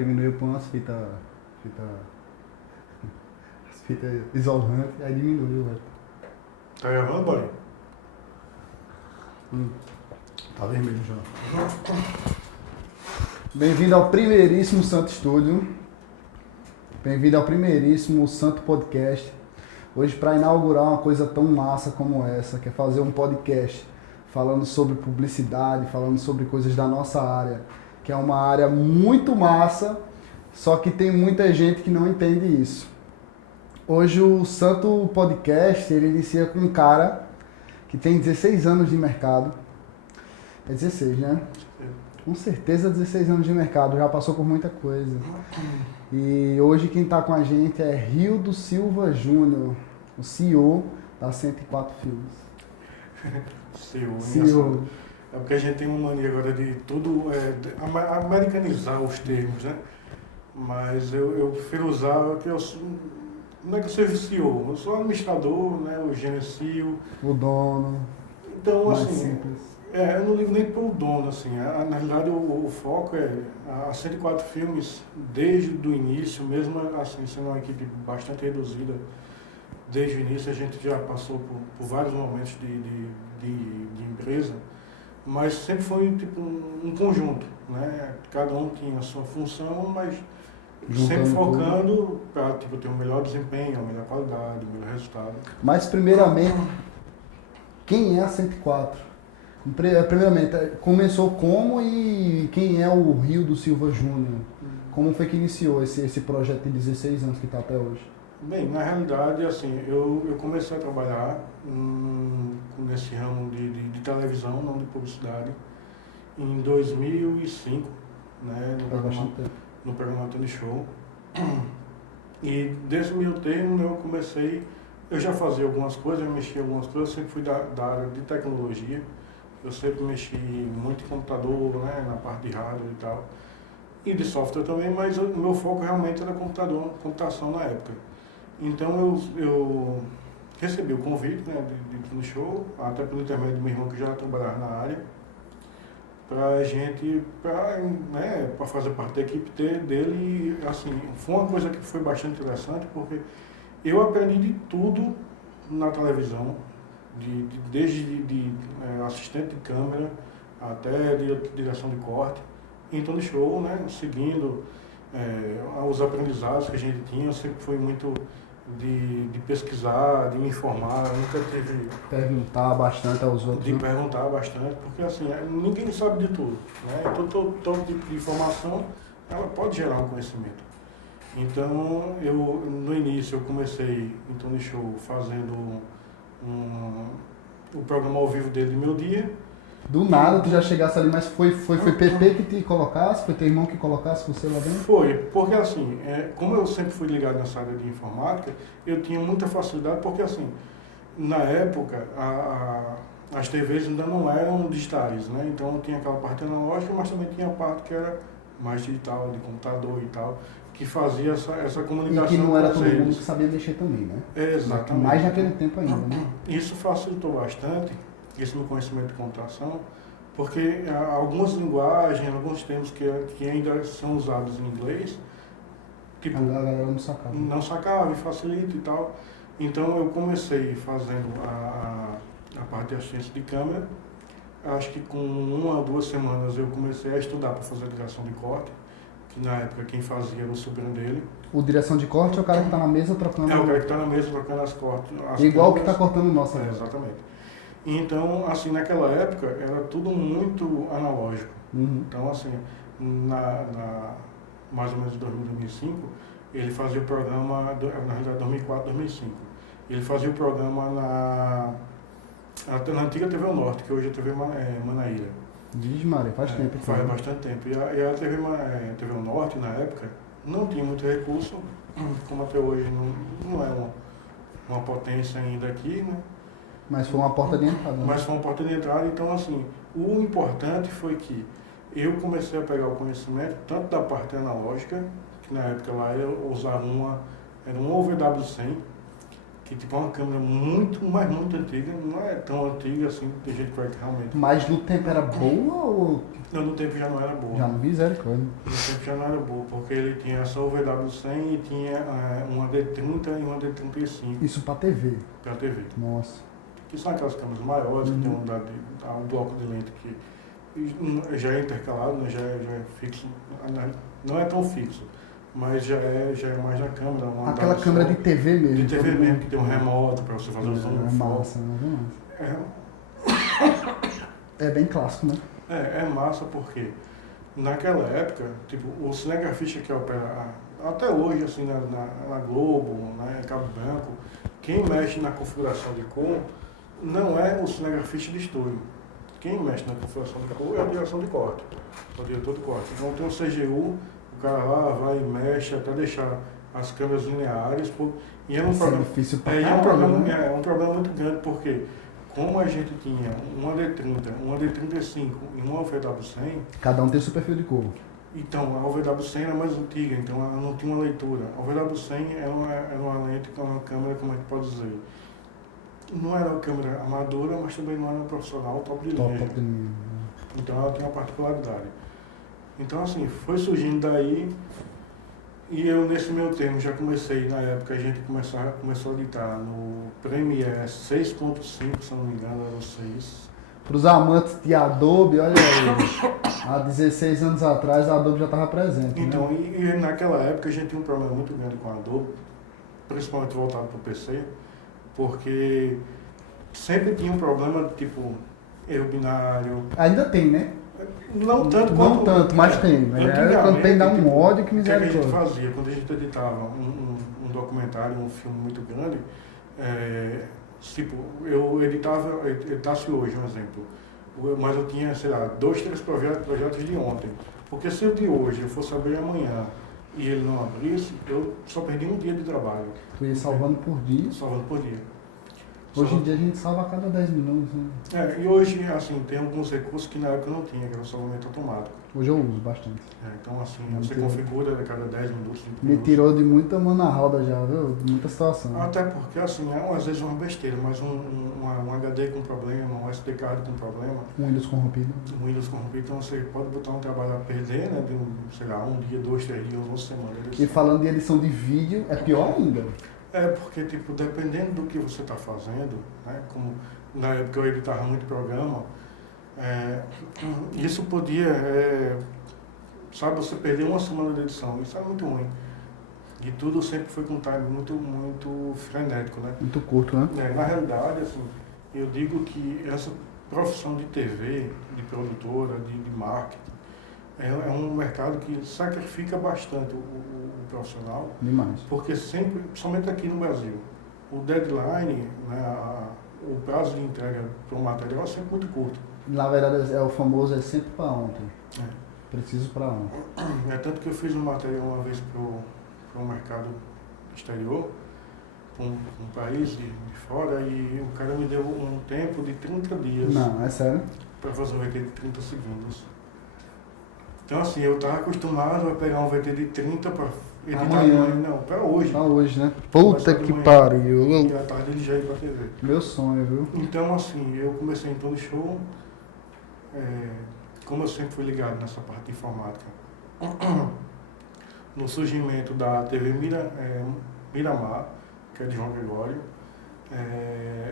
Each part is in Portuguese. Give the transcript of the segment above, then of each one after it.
Diminuiu por umas fitas isolantes, aí diminuiu, velho. Tá gravando, boy? Tá vermelho já. Bem-vindo ao primeiríssimo Santo Estúdio. Bem-vindo ao primeiríssimo Santo Podcast. Hoje, para inaugurar uma coisa tão massa como essa, que é fazer um podcast falando sobre publicidade, falando sobre coisas da nossa área, que é uma área muito massa, só que tem muita gente que não entende isso. Hoje o Santo Podcast, ele inicia com um cara que tem 16 anos de mercado. É 16, né? Com certeza 16 anos de mercado, já passou por muita coisa. E hoje quem está com a gente é Rildo Silva Júnior, o CEO da 104 Filmes. CEO. É porque a gente tem uma mania agora de tudo, americanizar os termos, né? Mas eu prefiro usar que não é que eu seja CEO, eu sou administrador, né? Eu gerencio. O dono. Então, mais assim, simples. eu não ligo nem para o dono, assim. Na realidade, o foco é a 104 Filmes, desde o início, mesmo assim, sendo uma equipe bastante reduzida, desde o início a gente já passou por vários momentos de empresa, mas sempre foi tipo um conjunto, né? Cada um tinha a sua função, mas sempre focando para tipo, ter um melhor desempenho, uma melhor qualidade, um melhor resultado. Mas primeiramente, quem é a 104? Primeiramente, começou como e quem é o Rildo Silva Júnior? Como foi que iniciou esse projeto de 16 anos que está até hoje? Bem, na realidade, assim, eu comecei a trabalhar nesse ramo de televisão, não de publicidade, em 2005, né, no programa Tony Show. E desse meio termo eu já fazia algumas coisas, eu mexia em algumas coisas, eu sempre fui da área de tecnologia, eu sempre mexi muito em computador, né, na parte de hardware e tal, e de software também, mas o meu foco realmente era computação na época. Então eu recebi o convite, né, de ir no show, até pelo intermédio do meu irmão que já trabalhava na área, para fazer parte da equipe dele. E, assim, foi uma coisa que foi bastante interessante, porque eu aprendi de tudo na televisão, desde assistente de câmera até direção de corte, então de show, né, seguindo os aprendizados que a gente tinha. Eu sempre fui muito de pesquisar, de me informar, nunca tive... Perguntar bastante aos outros. De perguntar bastante, porque assim, ninguém sabe de tudo, né? Todo tipo de informação, ela pode gerar um conhecimento. Então, no início, eu comecei em Tony Show fazendo o programa ao vivo dele de Meu Dia. Do nada tu já chegasse ali, mas foi PP que te colocasse? Foi teu irmão que colocasse você lá dentro? Foi, porque assim, como eu sempre fui ligado nessa área de informática, eu tinha muita facilidade, porque assim, na época, as TVs ainda não eram digitais, né? Então tinha aquela parte analógica, mas também tinha a parte que era mais digital, de computador e tal, que fazia essa comunicação. E que não era todo mundo que sabia mexer também, né? Exatamente. Mais naquele tempo ainda, né? Isso facilitou bastante, esse meu conhecimento de computação, porque algumas linguagens, alguns termos que ainda são usados em inglês, tipo, a galera não sacava. Não sacava, e facilita e tal. Então eu comecei fazendo a parte de assistência de câmera. Acho que com 1 ou 2 semanas eu comecei a estudar para fazer a direção de corte, que na época quem fazia era o sobrinho dele. O direção de corte é o cara que está na mesa trocando... É o cara que está na mesa trocando as cortes. Igual que está cortando o nosso. Exatamente. Então, assim, naquela época era tudo muito analógico. Então, assim, mais ou menos em 2005, ele fazia o programa, na realidade 2004, 2005. Ele fazia o programa na antiga TV ao Norte, que hoje é TV Manaíra. Vixe Maria, faz tempo. Faz bastante tempo. E a TV ao Norte, na época, não tinha muito recurso, como até hoje não é uma potência ainda aqui, né? Mas foi uma porta de entrada. Né? Mas foi uma porta de entrada. Então, assim, o importante foi que eu comecei a pegar o conhecimento, tanto da parte analógica, que na época lá eu usava era um OVW100, que tipo, é uma câmera muito, mas muito antiga, não é tão antiga assim, tem gente que vai realmente. Mas no tempo era boa ou Não, no tempo já não era boa. já não misericórdia? No tempo já não era boa, porque ele tinha essa UVW100 e tinha uma D30 e uma D35 Isso pra TV. para TV. Nossa. Que são aquelas câmeras maiores, que tem um bloco de lente que já é intercalado, né, já é fixo, não é tão fixo, mas já é mais na câmera. Aquela câmera de TV mesmo. De TV mesmo, que tem um remoto para você fazer o zoom. É massa, né? É bem clássico, né? É massa porque naquela época, tipo, o cinegrafista que opera até hoje, assim, na Globo, né, Cabo Branco, quem mexe na configuração de cor não é o cinegrafista de estúdio. Quem mexe na configuração de cor é a direção de corte, o diretor de corte. Então tem o CGU, o cara lá vai e mexe até deixar as câmeras lineares. E é um problema difícil pra é caramba, um problema muito grande, porque como a gente tinha uma D30, uma D35 e uma UVW100, cada um tem seu perfil de cor. então a UVW100 era mais antiga, então ela não tinha uma leitura. A UVW100 era uma lente com uma câmera, como é que pode dizer? Não era uma câmera amadora, mas também não era um profissional top de linha. Então ela tinha uma particularidade. Então assim, foi surgindo daí e eu nesse meu termo já comecei, na época a gente começou a editar no Premiere 6.5, se não me engano, era o 6. Para os amantes de Adobe, olha aí, há 16 anos atrás a Adobe já estava presente. Então, né? e naquela época a gente tinha um problema muito grande com a Adobe, principalmente voltado para o PC, porque sempre tinha um problema tipo erro binário. Ainda tem, né? Não tanto quanto. Não tanto, mas tem. Quando tem, dá um tipo, ódio que o que a gente misericórdia. fazia? Quando a gente editava um documentário, um filme muito grande, tipo, eu editasse hoje, um exemplo, mas eu tinha, sei lá, 2, 3 projetos de ontem. Porque se o de hoje eu fosse abrir amanhã e ele não abrisse, eu só perdi um dia de trabalho. Tu ia salvando por dia. Salvando por dia. Hoje em dia a gente salva a cada 10 minutos. Né? E hoje, assim, tem alguns recursos que na época não tinha, que era o salvamento automático. Hoje eu uso bastante. Então, assim, você configura a cada 10 minutos, 5 Me minutos. tirou de muita mão na roda já, viu? De muita situação. Até porque, assim, às vezes uma besteira, mas um HD com problema, um SD card com problema. Um Windows corrompido. Um Windows corrompido, então você pode botar um trabalho a perder, né? De, sei lá, um dia, 2, 3 dias, uma semana. E falando de edição de vídeo, é pior ainda. Porque, tipo, dependendo do que você está fazendo, né? Como na época eu editava muito programa, isso podia, sabe, você perder uma semana de edição, isso é muito ruim. E tudo sempre foi com um time muito frenético, né? Muito curto, né? Na realidade, assim, eu digo que essa profissão de TV, de produtora, de marketing, é um mercado que sacrifica bastante o profissional. Demais. Porque sempre, somente aqui no Brasil, o deadline, né, o prazo de entrega para um material é sempre muito curto. Na verdade, o famoso é sempre para ontem. Preciso para ontem. É tanto que eu fiz um material uma vez para um mercado exterior, para um país de fora, e o cara me deu um tempo de 30 dias. Não, é sério? Para fazer um VT de 30 segundos. Então, assim, eu estava acostumado a pegar um VT de 30 para editar amanhã. Não, para hoje. Para hoje, né? Puta que pariu. E à tarde ele já ia para TV. Meu sonho, viu? Então, assim, eu comecei em todo show, como eu sempre fui ligado nessa parte de informática, no surgimento da TV Miramar, que é de João Gregório,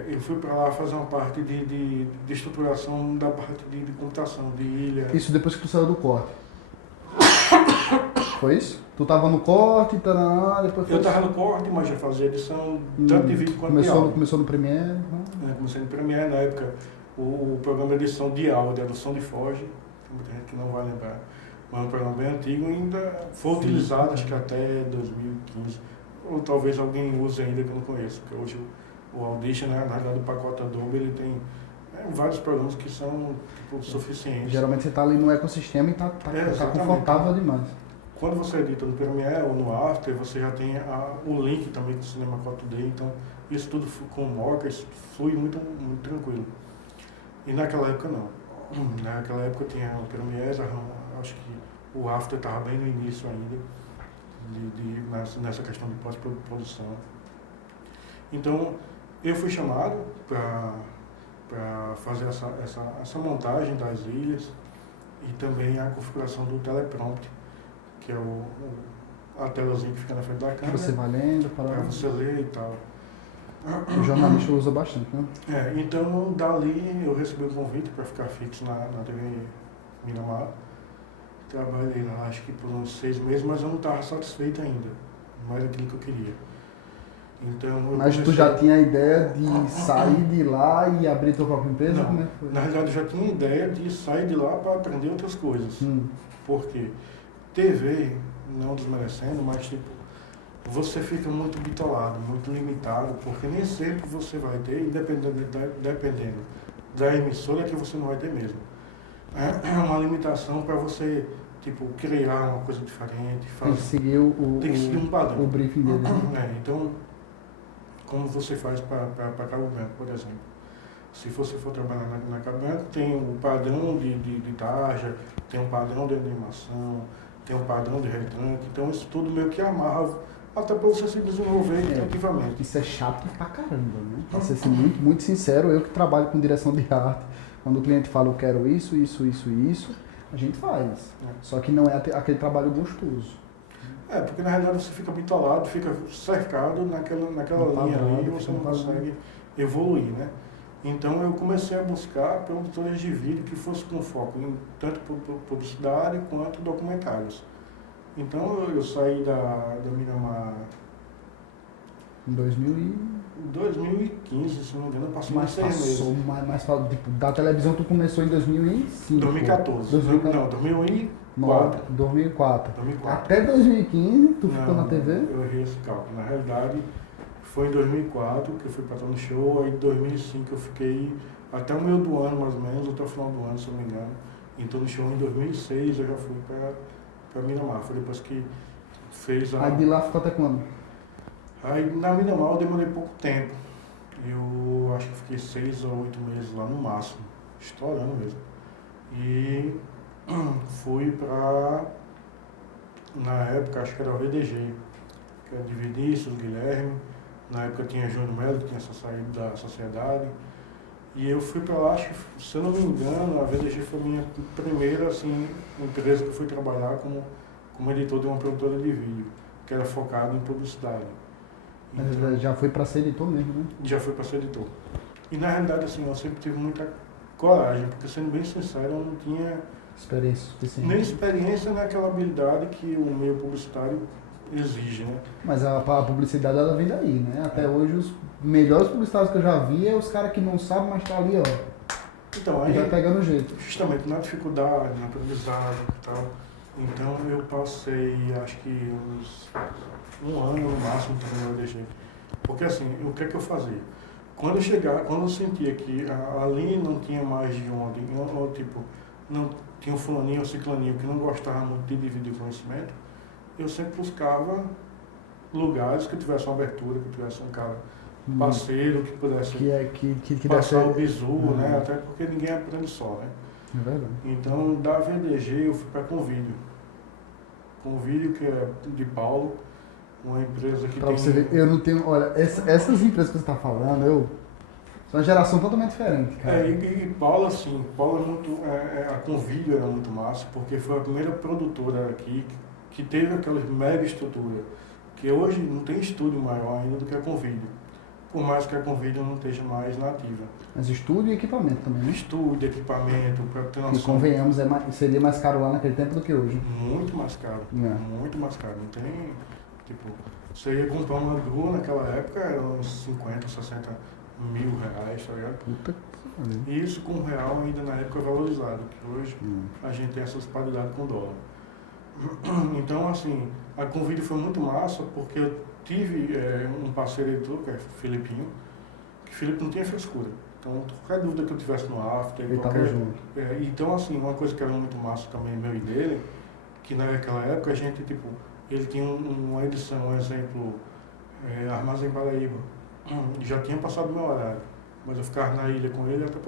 eu fui para lá fazer uma parte de estruturação da parte de computação, de ilha. Isso depois que tu saiu do corte. Foi isso? Tu tava no corte, depois Eu estava no corte, mas já fazia edição, tanto de vídeo quanto de áudio. Começou no Premiere? Comecei no Premiere, na época, o programa de edição de áudio era o Som de Foge, tem muita gente que não vai lembrar, mas é um programa bem antigo, ainda foi utilizado, acho que até 2015, ou talvez alguém use ainda que eu não conheço, porque hoje o Audition, né, na verdade, o pacote Adobe, ele tem vários programas que são tipo, suficientes. Geralmente você tá ali no ecossistema e tá confortável demais. Quando você edita no Premiere ou no After, você já tem o link também do Cinema 4D, então isso tudo com o Mocha, isso flui muito tranquilo. E naquela época não. Naquela época tinha o Premiere, acho que o After estava bem no início ainda, nessa questão de pós-produção. Então, eu fui chamado para fazer essa montagem das ilhas e também a configuração do teleprompter, que é a telazinha que fica na frente da câmera. Você vai lendo, para você ler e tal. O jornalista usa bastante, né? Então, dali eu recebi um convite para ficar fixo na TV Miramar. Trabalhei lá, acho que por uns 6 meses, mas eu não estava satisfeito ainda. Não era aquilo que eu queria. Então, mas tu já tinha a ideia de sair de lá e abrir tua própria empresa? Não, como é que foi? Na realidade, eu já tinha a ideia de sair de lá para aprender outras coisas. Por quê? TV, não desmerecendo, mas tipo, você fica muito bitolado, muito limitado, porque nem sempre você vai ter, dependendo da emissora, que você não vai ter mesmo. É uma limitação para você, tipo, criar uma coisa diferente. Tem que seguir um padrão. O briefing dele. Então, como você faz para Cabo Branco, por exemplo. Se você for trabalhar na Cabo Branco, tem um padrão de tarja, tem um padrão de animação, tem um padrão de retranque, então isso tudo meio que amarra até para você se desenvolver criativamente. Isso é chato pra caramba, né? Pra ser assim, muito, muito sincero, eu que trabalho com direção de arte, quando o cliente fala eu quero isso, a gente faz. Só que não é aquele trabalho gostoso. Porque na realidade você fica bitolado, fica cercado naquela linha ali e você não consegue evoluir, né? Então eu comecei a buscar produtores de vídeo que fossem com foco em tanto publicidade quanto documentários. Então eu saí da Miramar em 2015, se não me engano, eu passei mais 6 meses. Mas tipo, da televisão tu começou em 2005? 2014. Não, 2004. Até 2015 tu ficou na TV? Eu errei esse cálculo. Na realidade, foi em 2004 que eu fui para estar no show, aí em 2005 eu fiquei até o meio do ano, mais ou menos, até o final do ano, se eu não me engano. Então no show em 2006 eu já fui para Miramar, foi depois que fez a... Aí de lá ficou até quando? Aí na Miramar eu demorei pouco tempo. Eu acho que fiquei 6 ou 8 meses lá no máximo, estourando mesmo. E fui para, na época, acho que era o VDG, que era de Vinícius, Guilherme. Na época tinha Júnior Melo, que tinha saído da sociedade. E eu fui para lá, acho que, se eu não me engano, a VDG foi a minha primeira assim, empresa que eu fui trabalhar como editor de uma produtora de vídeo, que era focado em publicidade. Então, já foi para ser editor mesmo, né? Já foi para ser editor. E na realidade, assim, eu sempre tive muita coragem, porque sendo bem sincero, eu não tinha experiência suficiente. Nem experiência naquela habilidade que o meio publicitário exige, né? Mas a publicidade ela vem daí, né? Até hoje os melhores publicitários que eu já vi é os caras que não sabem, mas tá ali, ó. Então, aí já pegando o jeito. Justamente na dificuldade, na aprendizagem e tal. Então eu passei, acho que uns 1 ano no máximo também no ODG. Porque assim, o que é que eu fazia? Quando eu sentia que ali não tinha mais de onde, ou tipo, não tinha um fulaninho ou ciclaninho que não gostava muito de dividir conhecimento, eu sempre buscava lugares que tivesse uma abertura, que tivesse um cara parceiro, que pudesse que passar o bizu, né? Até porque ninguém aprende só, né? É verdade. Então, da VDG eu fui para Convídeo. Convídeo, que é de Paulo, uma empresa que pra tem... você ver, eu não tenho... Olha, essas empresas que você está falando, são uma geração totalmente diferente, cara. E Paulo, assim, Paulo é muito... a Convídeo era muito massa, porque foi a primeira produtora aqui que teve aquela mega estrutura, que hoje não tem estúdio maior ainda do que a Convídeo. Por mais que a Convídeo não esteja mais nativa. Mas estúdio e equipamento também, né? Estúdio, equipamento, para ter noção. E convenhamos, seria mais caro lá naquele tempo do que hoje. Muito mais caro. Muito mais caro. Não tem... Tipo, você ia comprar uma grua naquela época, era uns 50, 60 mil reais, tá ligado? Puta que... E isso com o real ainda na época é valorizado, que hoje a gente tem essa disparidade com o dólar. Então, assim, a Convídeo foi muito massa, porque eu tive um parceiro editor, que é o Filipinho, que o Felipe não tinha frescura. Então, qualquer dúvida que eu tivesse no after, ele estava junto. Então, assim, uma coisa que era muito massa também, meu e dele, que naquela época a gente, tipo, ele tinha uma edição, um exemplo, Armazém Paraíba. Já tinha passado meu horário, mas eu ficava na ilha com ele até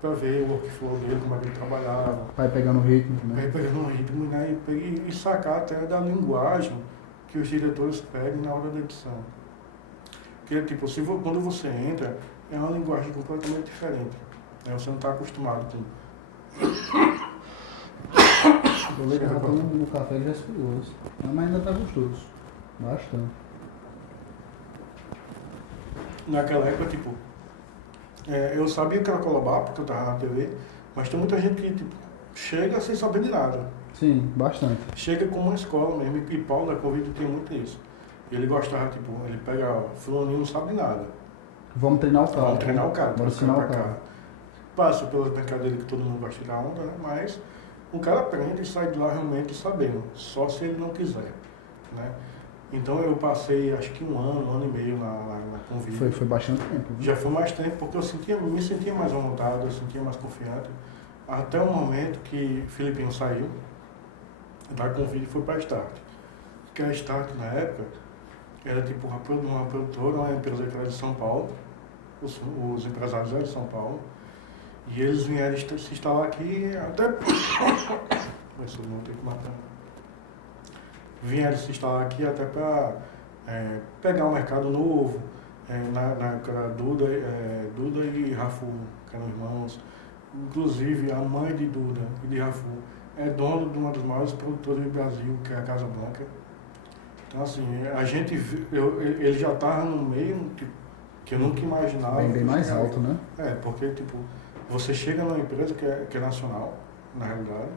para ver o workflow dele, como é que ele trabalhava. Vai pegando o ritmo, né? Vai pegando o ritmo, né? E sacar até da linguagem que os diretores pedem na hora da edição. Porque, tipo, quando você entra, é uma linguagem completamente diferente. Né? Você não está acostumado com... O leite já no café já esfriou. Mas ainda tá gostoso. Bastante. Naquela época, tipo, eu sabia que era Colobá, porque eu tava na TV, mas tem muita gente que, tipo, chega sem saber de nada. Sim, bastante. Chega como uma escola mesmo, e Paulo da Covid tem muito isso. Ele gostava, tipo, ele pega, ó, fulaninho não sabe de nada. Vamos treinar o cara. Vamos treinar o cara, Vamos ensinar o cara. Passa pelas brincadeiras que todo mundo gosta de tirar onda, né? Mas o cara aprende e sai de lá realmente sabendo, só se ele não quiser, né? Então eu passei acho que um ano e meio na Convívio. Foi bastante tempo. Viu? Já foi mais tempo porque eu me sentia mais à vontade, eu sentia mais confiante. Até o momento que Filipinho saiu da Convívio e foi para a Start. Porque a Start na época era tipo uma produtora, uma empresa que era de São Paulo, os empresários eram de São Paulo, e eles vieram se instalar aqui até... Mas não tem que matar. Vieram se instalar aqui até para pegar um mercado novo. Na época era Duda e Rafu, que eram irmãos. Inclusive a mãe de Duda e de Rafu é dona de uma das maiores produtoras do Brasil, que é a Casa Blanca. Então assim, ele já estava no meio tipo, que eu nunca imaginava. Bem mais alto, né? Porque tipo, você chega numa empresa que é nacional, na realidade,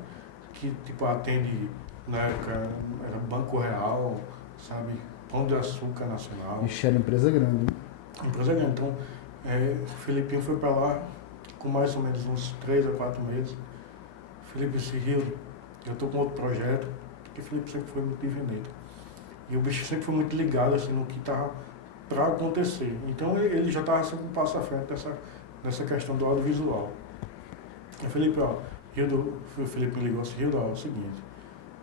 que tipo atende, na época era Banco Real, sabe, Pão de Açúcar Nacional. Ixi, era empresa grande, né? Empresa grande. Então, o Filipinho foi para lá com mais ou menos uns 3 a 4 meses. Felipe disse, Rildo, eu estou com outro projeto, porque o Felipe sempre foi muito divinito. E o bicho sempre foi muito ligado assim, no que estava para acontecer. Então, ele já estava sempre um passo à frente nessa questão do audiovisual. Eu falei, o Felipe me ligou assim, Rildo, é o seguinte,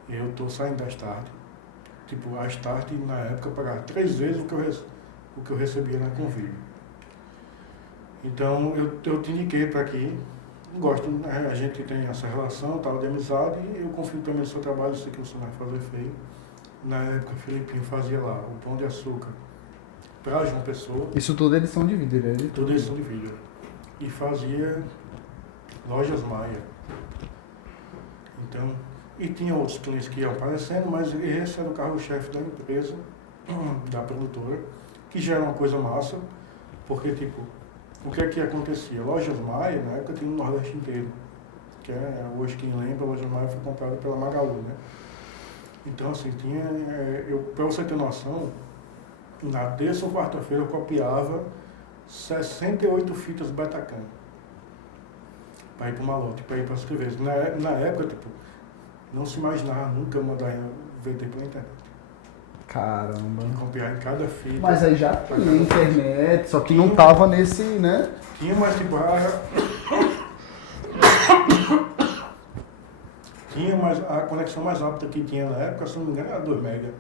eu estou saindo da Start, tipo, a Start na época pagava 3 vezes o que eu recebia na Convívio. Então, eu te indiquei para aqui, gosto, né? A gente tem essa relação, tal, de amizade, e eu confio também no seu trabalho, sei que você vai fazer feio. Na época, o Filipinho fazia lá o Pão de Açúcar para João Pessoa. Isso tudo é edição de vídeo, né? Tudo edição de vídeo. E fazia Lojas Maia. Então, e tinha outros clientes que iam aparecendo, mas esse era o carro-chefe da empresa, da produtora, que já era uma coisa massa, porque, tipo, o que é que acontecia? Lojas Maia, na época, tinha no Nordeste inteiro, que hoje, quem lembra, a Lojas Maia foi comprada pela Magalu, né? Então, assim, para você ter noção, na terça ou quarta-feira eu copiava 68 fitas Betacam para ir para o malote, para ir para as TVs. Na época, tipo, não se imaginava nunca mandar VT pela internet. Caramba. Copiar em cada fita. Mas aí já tinha internet, só que não tava nesse, né? Tinha, mas tipo, tinha, mas a conexão mais rápida que tinha na época, se não me engano, era 2 MB.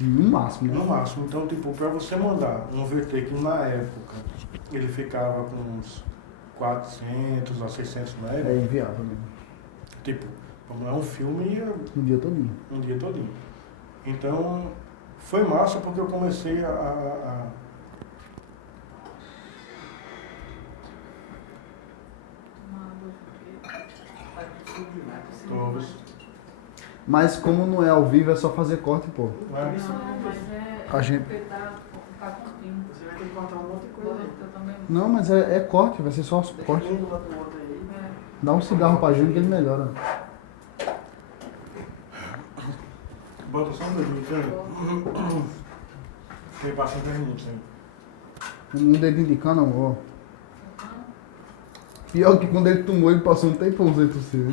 No máximo, né? No máximo. Então, tipo, para você mandar um VT que na época ele ficava com uns 400 a 600 MB. É inviável mesmo. Tipo, vamos lá, um filme ia Um dia todinho. um dia todinho. Então, foi massa porque eu comecei Mas como não é ao vivo, é só fazer corte, pô. A gente... Você vai ter que contar um monte de coisa. Não, mas é corte, vai ser só corte. Dá um cigarro pra gente que ele melhora. Bota só um dedinho, cara. Tem passa 10 minutos aí. Um dedinho de cana, ó. Pior que quando ele tomou, ele passou um tempão sem tossir.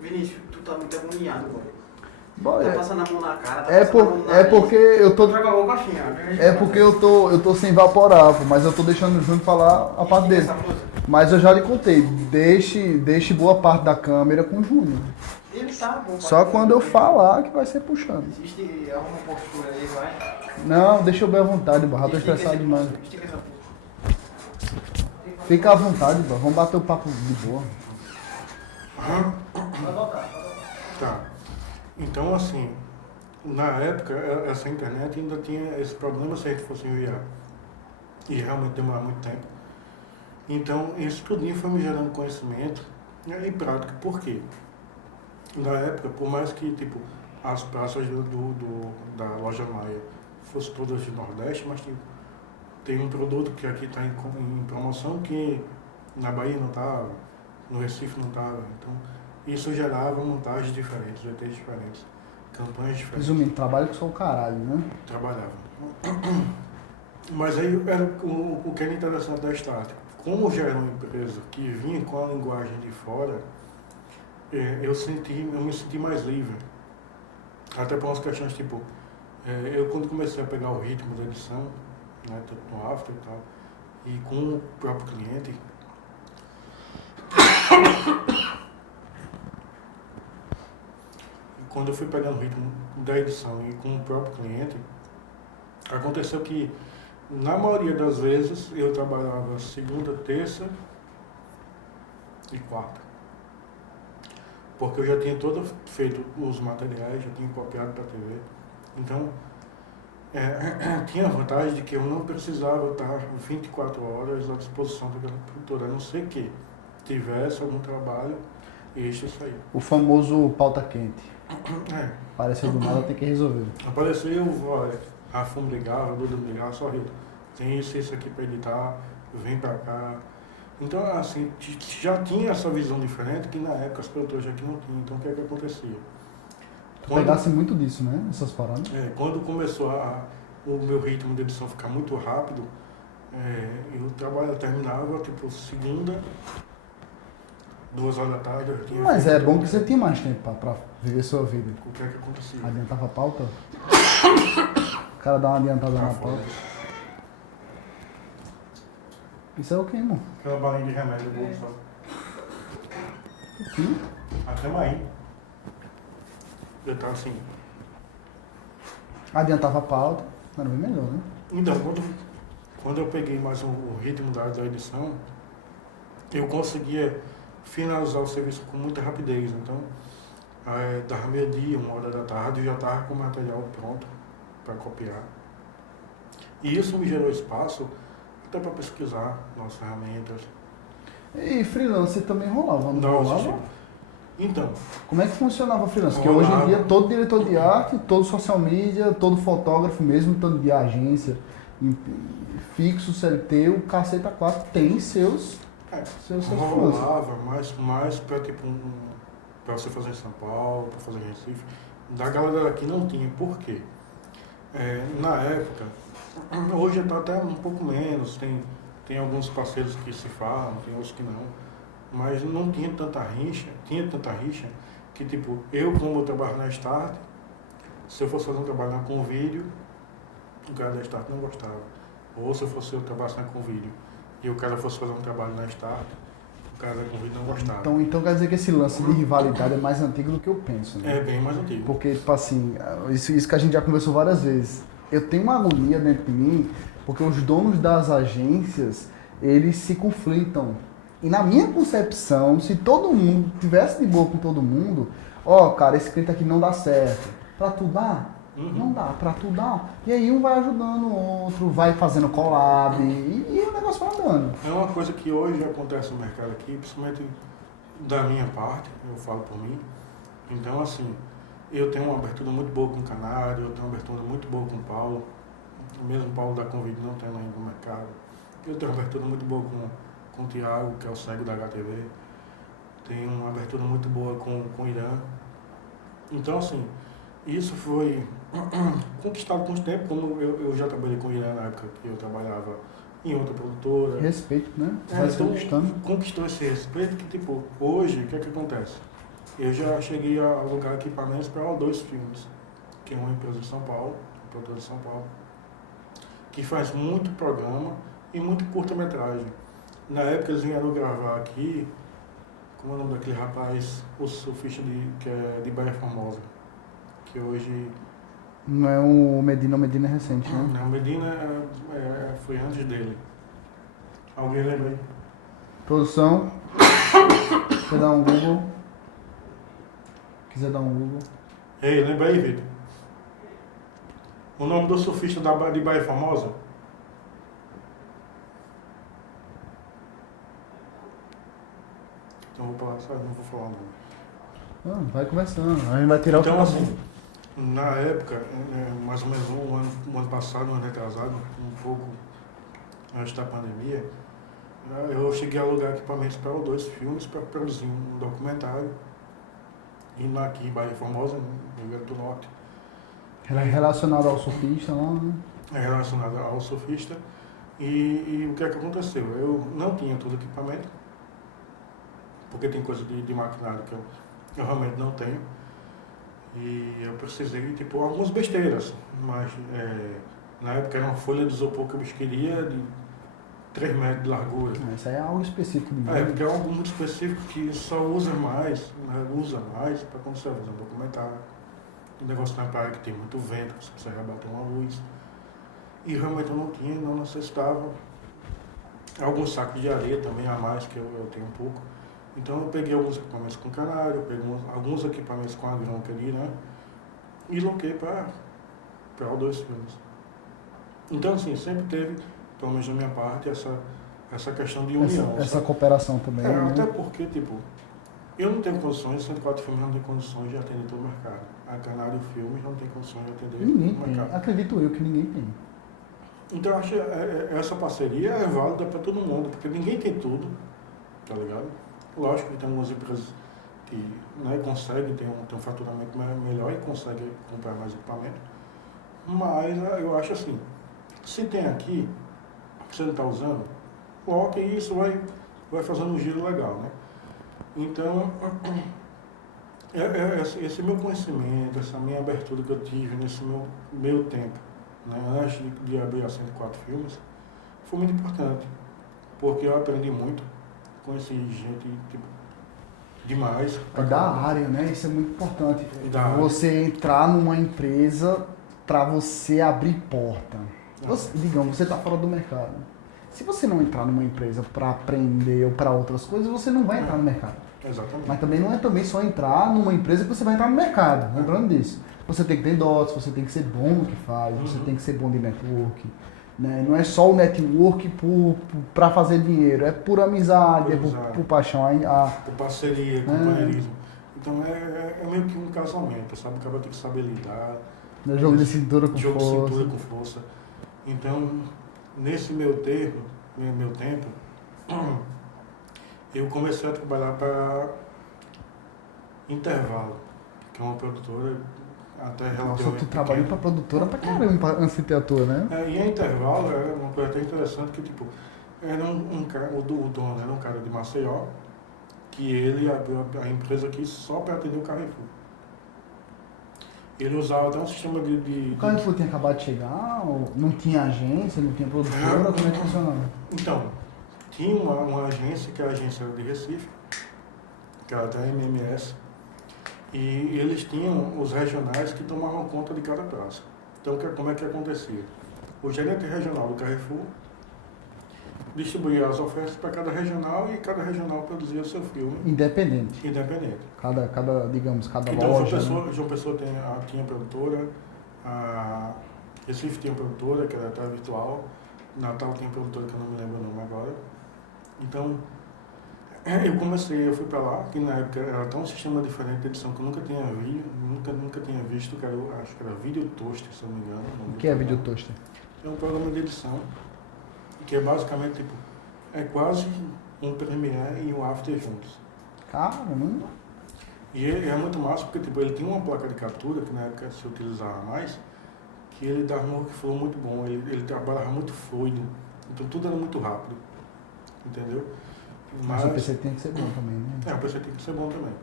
Vinícius, tu tá muito agoniado, pô. Bom, Tá passando a mão na cara, tá é passando a mão no nariz. porque eu tô. Joga a boca assim, ó. É porque eu tô sem vaporar, pô, mas eu tô deixando o Júnior falar a parte dele. Mas eu já lhe contei, deixe boa parte da câmera com o Júnior. Ele tá bom. Só quando eu falar que vai ser puxando. Existe alguma postura aí, vai. Não, deixa eu bem à vontade, barra, tô estressado demais. Estica essa postura. Fica à vontade, barra, vamos bater o papo de boa. Vai voltar. Tá. Então, assim, na época, essa internet ainda tinha esse problema se a gente fosse enviar. E realmente demorava muito tempo. Então, isso tudinho foi me gerando conhecimento e prática. Por quê? Na época, por mais que tipo, as praças da loja Maia fossem todas de Nordeste, mas tipo, tem um produto que aqui está em promoção que na Bahia não estava, no Recife não estava. Então, isso gerava montagens diferentes, VTs diferentes, campanhas diferentes. Resumindo, trabalho com só o caralho, né? Trabalhava. Mas aí era o que era interessante da Start. Como já era uma empresa que vinha com a linguagem de fora, eu me senti mais livre. Até por umas questões tipo, eu quando comecei a pegar o ritmo da edição, né, tanto no After e tal, e com o próprio cliente, quando eu fui pegando o ritmo da edição e com o próprio cliente, aconteceu que na maioria das vezes eu trabalhava segunda, terça e quarta. Porque eu já tinha feito os materiais, já tinha copiado para a TV. Então, tinha a vantagem de que eu não precisava estar 24 horas à disposição daquela produtora, a não ser que tivesse algum trabalho extra isso aí. O famoso pauta quente. Apareceu do nada, tem que resolver. Apareceu, olha, a Fumo ligava, a Duda me ligava, só Rita, tem isso aqui para editar, vem para cá. Então, assim, já tinha essa visão diferente que na época as produtoras aqui não tinham. Então, o que é que acontecia? Pegasse muito disso, né? Essas paradas. Quando começou o meu ritmo de edição ficar muito rápido, eu terminava, tipo, segunda, 2 horas da tarde. Eu tinha Mas é bom que você tinha mais tempo pra viver sua vida. O que é que acontecia? Adiantava a pauta? O cara dá uma adiantada na pauta. Isso é o que, irmão? Aquela balinha de remédio do bolso, Sim. até mais. Eu tava assim. Adiantava a pauta, era bem melhor, né? Então, quando eu peguei mais o ritmo da edição, eu conseguia finalizar o serviço com muita rapidez. Então, dava meio-dia, 1 hora da tarde, eu já estava com o material pronto para copiar. E isso me gerou espaço até para pesquisar novas ferramentas. E freelancer também rolava, não rolava? Então. Como é que funcionava o freelancer? Porque hoje em dia todo diretor de arte, todo social media, todo fotógrafo, mesmo tanto de agência, fixo, CLT, o Caceta 4 tem seus rolava, mas mais para tipo para você fazer em São Paulo, para fazer em Recife. Da galera aqui não tinha. Por quê? Na época, hoje está até um pouco menos, tem alguns parceiros que se falam, tem outros que não, mas não tinha tanta rixa, que tipo, como eu trabalho na Start, se eu fosse fazer um trabalho com vídeo, o cara da Start não gostava. Ou se eu trabalhasse com vídeo e o cara fosse fazer um trabalho na Start, o cara com vídeo não gostava. Então quer dizer que esse lance de rivalidade é mais antigo do que eu penso, né? É bem mais antigo. Porque, tipo assim, isso que a gente já conversou várias vezes. Eu tenho uma agonia dentro de mim, porque os donos das agências, eles se conflitam. E na minha concepção, se todo mundo tivesse de boa com todo mundo, cara, esse cliente aqui não dá certo. Pra tu dar? Não dá. Pra tu dar? E aí um vai ajudando o outro, vai fazendo collab e o negócio vai andando. É uma coisa que hoje acontece no mercado aqui, principalmente da minha parte, eu falo por mim. Então, assim, eu tenho uma abertura muito boa com o Canário, eu tenho uma abertura muito boa com o Paulo. O mesmo Paulo da Convite não tem ainda no mercado. Eu tenho uma abertura muito boa com o Thiago, que é o cego da HTV. Tenho uma abertura muito boa com o Irã. Então, assim, isso foi conquistado com o tempo, como eu já trabalhei com o Irã na época que eu trabalhava em outra produtora. Respeito, né? Então, conquistou esse respeito que, tipo, hoje, o que é que acontece? Eu já cheguei a alugar equipamentos para O2 Filmes, que é uma empresa de São Paulo, produtora de São Paulo, que faz muito programa e muito curta-metragem. Na época eles vieram gravar aqui, como é o nome daquele rapaz, o surfista que é de Baía Formosa, que hoje... Não é o Medina é recente, né? Não, o Medina foi antes dele. Alguém lembra aí? Produção, quer dar um Google? Quiser dar um Google. Ei, lembra aí, Vitor? O nome do surfista de Baía Formosa? Então vou falar, sabe? Não vou falar não. Vai conversando, a gente vai tirar Então, o assim, na época, mais ou menos um ano passado, um ano retrasado, um pouco antes da pandemia, eu cheguei a alugar equipamentos para 2 filmes para produzir um documentário, indo aqui em Baía Formosa, no Rio Grande do Norte. relacionado ao surfista lá, né? É relacionado ao surfista. E o que é que aconteceu? Eu não tinha todo o equipamento, porque tem coisa de maquinário que eu realmente não tenho. E eu precisei, tipo, algumas besteiras, mas na época era uma folha de isopor que eu queria de 3 metros de largura. Isso aí é algo específico de Porque é algo muito específico que só usa mais para quando você vai fazer um documentário. Um negócio na praia que tem muito vento, que você precisa bater uma luz. E realmente eu não tinha, não necessitava. Alguns sacos de areia também a mais, que eu tenho um pouco. Então eu peguei alguns equipamentos com canário, eu peguei alguns equipamentos com agronca ali, né? E loquei para 2 filmes. Então assim, sempre teve, pelo menos da minha parte, essa questão de união. Essa cooperação também, né? Até porque, tipo, eu não tenho condições, 104 filmes não tem condições de atender todo o mercado. A Canário Filmes não tem condições de atender Ninguém todo o tem, mercado. acredito eu que ninguém tem. Então eu acho que essa parceria é válida para todo mundo, porque ninguém tem tudo, tá ligado? Lógico que tem algumas empresas que, né, conseguem ter um faturamento melhor e conseguem comprar mais equipamento, mas eu acho assim, se tem aqui, você não está usando, coloque isso, vai fazendo um giro legal, né? Então, esse meu conhecimento, essa minha abertura que eu tive nesse meu tempo, né, antes de abrir a 104 Filmes, foi muito importante, porque eu aprendi muito, conheci gente tipo, demais. Da área, né? Isso é muito importante. Da você entrar numa empresa para você abrir porta. Digamos, você está fora do mercado. Se você não entrar numa empresa para aprender ou para outras coisas, você não vai entrar no mercado. Exatamente. Mas também não é também só entrar numa empresa que você vai entrar no mercado. Lembrando disso. Você tem que ter dotes, você tem que ser bom no que faz, você tem que ser bom de network. Né? Não é só o network para fazer dinheiro, é por amizade, por paixão. Por parceria, companheirismo. Então é meio que um casamento, sabe? O cara tem que saber lidar. É jogo de cintura com jogo força. de cintura com força. Então, nesse meu tempo, eu comecei a trabalhar para Intervalo, que é uma produtora até relativamente. Nossa, tu trabalhou para produtora pra caramba antes de ter ator, né? E a Intervalo era uma coisa até interessante, que tipo, era um cara, o dono era um cara de Maceió, que ele abriu a empresa aqui só para atender o Carrefour. Ele usava até um sistema O Carrefour tinha acabado de chegar, ou não tinha agência, não tinha produtora, como é que funcionava? Então, tinha uma agência, que é a agência de Recife, que era da MMS, e eles tinham os regionais que tomavam conta de cada praça. Então, como é que acontecia? O gerente regional do Carrefour distribuía as ofertas para cada regional e cada regional produzia o seu filme. Independente. Digamos, cada então, loja. João Pessoa tinha produtora, Recife tinha produtora, que era até virtual, Natal tinha produtora, que eu não me lembro o nome agora. Então, eu fui para lá, que na época era até um sistema diferente de edição que eu nunca tinha visto, acho que era Video Toaster, se eu não me engano. O que é Video Toaster? É um programa de edição, que é basicamente, tipo, é quase um Premiere e um After juntos. Caramba! E é muito massa, porque tipo, ele tinha uma placa de captura, que na época se utilizava mais, que ele dava um workflow muito bom, ele trabalhava muito fluido, então tudo era muito rápido, entendeu? Mas o PC tem que ser bom também, né? O PC tem que ser bom também.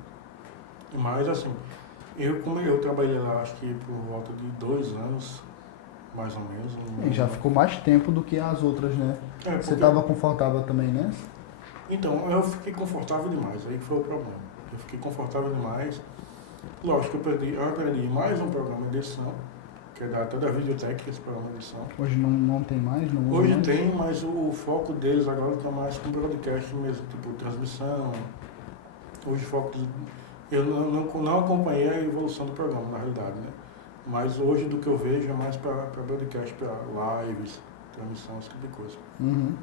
Mas assim, eu trabalhei lá acho que por volta de 2 anos, mais ou menos. E já ficou mais tempo do que as outras, né? Você estava confortável também, né? Então, eu fiquei confortável demais, aí foi o problema. Eu fiquei confortável demais. Lógico, eu aprendi mais um programa de edição, que é até da Videotech, esse programa de edição. Hoje não tem mais? Hoje tem, mas o foco deles agora está mais com broadcast mesmo, tipo transmissão. Hoje o foco... Eu não acompanhei a evolução do programa, na realidade, né? Mas hoje do que eu vejo é mais para broadcast, para lives, transmissão, esse tipo de coisa. Uhum.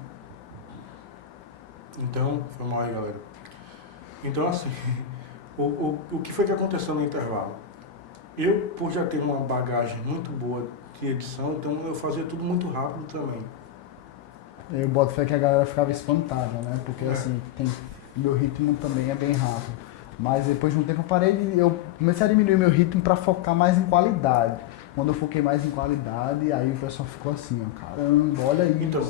Então, foi mal aí, galera. Então, assim, o que foi que aconteceu no intervalo? Eu, por já ter uma bagagem muito boa de edição, então eu fazia tudo muito rápido também. Eu boto fé que a galera ficava espantada, né? Porque É. assim, meu ritmo também é bem rápido. Mas depois de um tempo eu comecei a diminuir meu ritmo para focar mais em qualidade. Quando eu foquei mais em qualidade, aí o pessoal ficou assim, ó, caramba, olha isso. Então,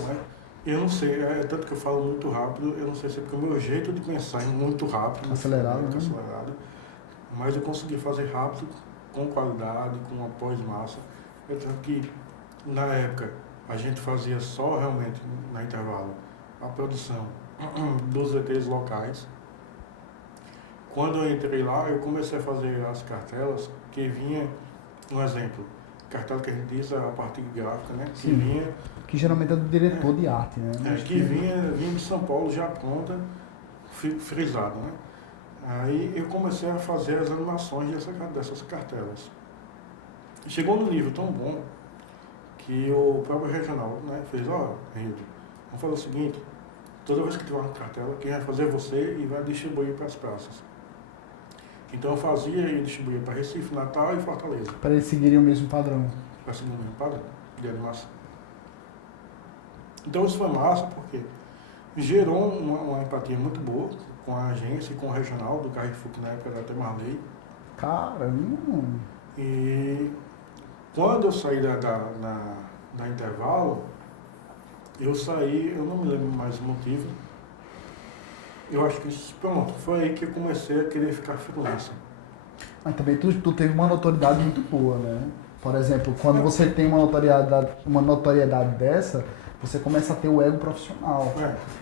eu não sei, tanto que eu falo muito rápido, eu não sei se é porque o meu jeito de pensar é muito rápido. Acelerado, muito né? acelerado. Mas eu consegui fazer rápido, com qualidade, com uma pós-massa. Tanto que, na época, a gente fazia só realmente, na intervalo, a produção dos ETs locais. Quando eu entrei lá, eu comecei a fazer as cartelas que vinha, um exemplo, cartela que a gente diz, a parte gráfica, né? Que Sim. vinha, Que geralmente é do diretor de arte, né? que vinha de São Paulo já pronta, frisada, né? Aí eu comecei a fazer as animações dessas cartelas. Chegou num nível tão bom que o próprio regional, né, fez, Rio, vamos fazer o seguinte, toda vez que tiver uma cartela, quem vai fazer é você e vai distribuir para as praças. Então eu fazia e distribuía para Recife, Natal e Fortaleza. Para eles seguirem o mesmo padrão. Para seguir o mesmo padrão de animação. Então isso foi massa porque gerou uma empatia muito boa com a agência e com o regional do Carrefour, que na época era até Marley. Caramba! E quando eu saí da intervalo, eu saí, eu não me lembro mais o motivo. Eu acho que isso, pronto, foi aí que eu comecei a querer ficar freelancer. Mas também tu teve uma notoriedade muito boa, né? Por exemplo, quando você tem uma notoriedade dessa, você começa a ter o ego profissional.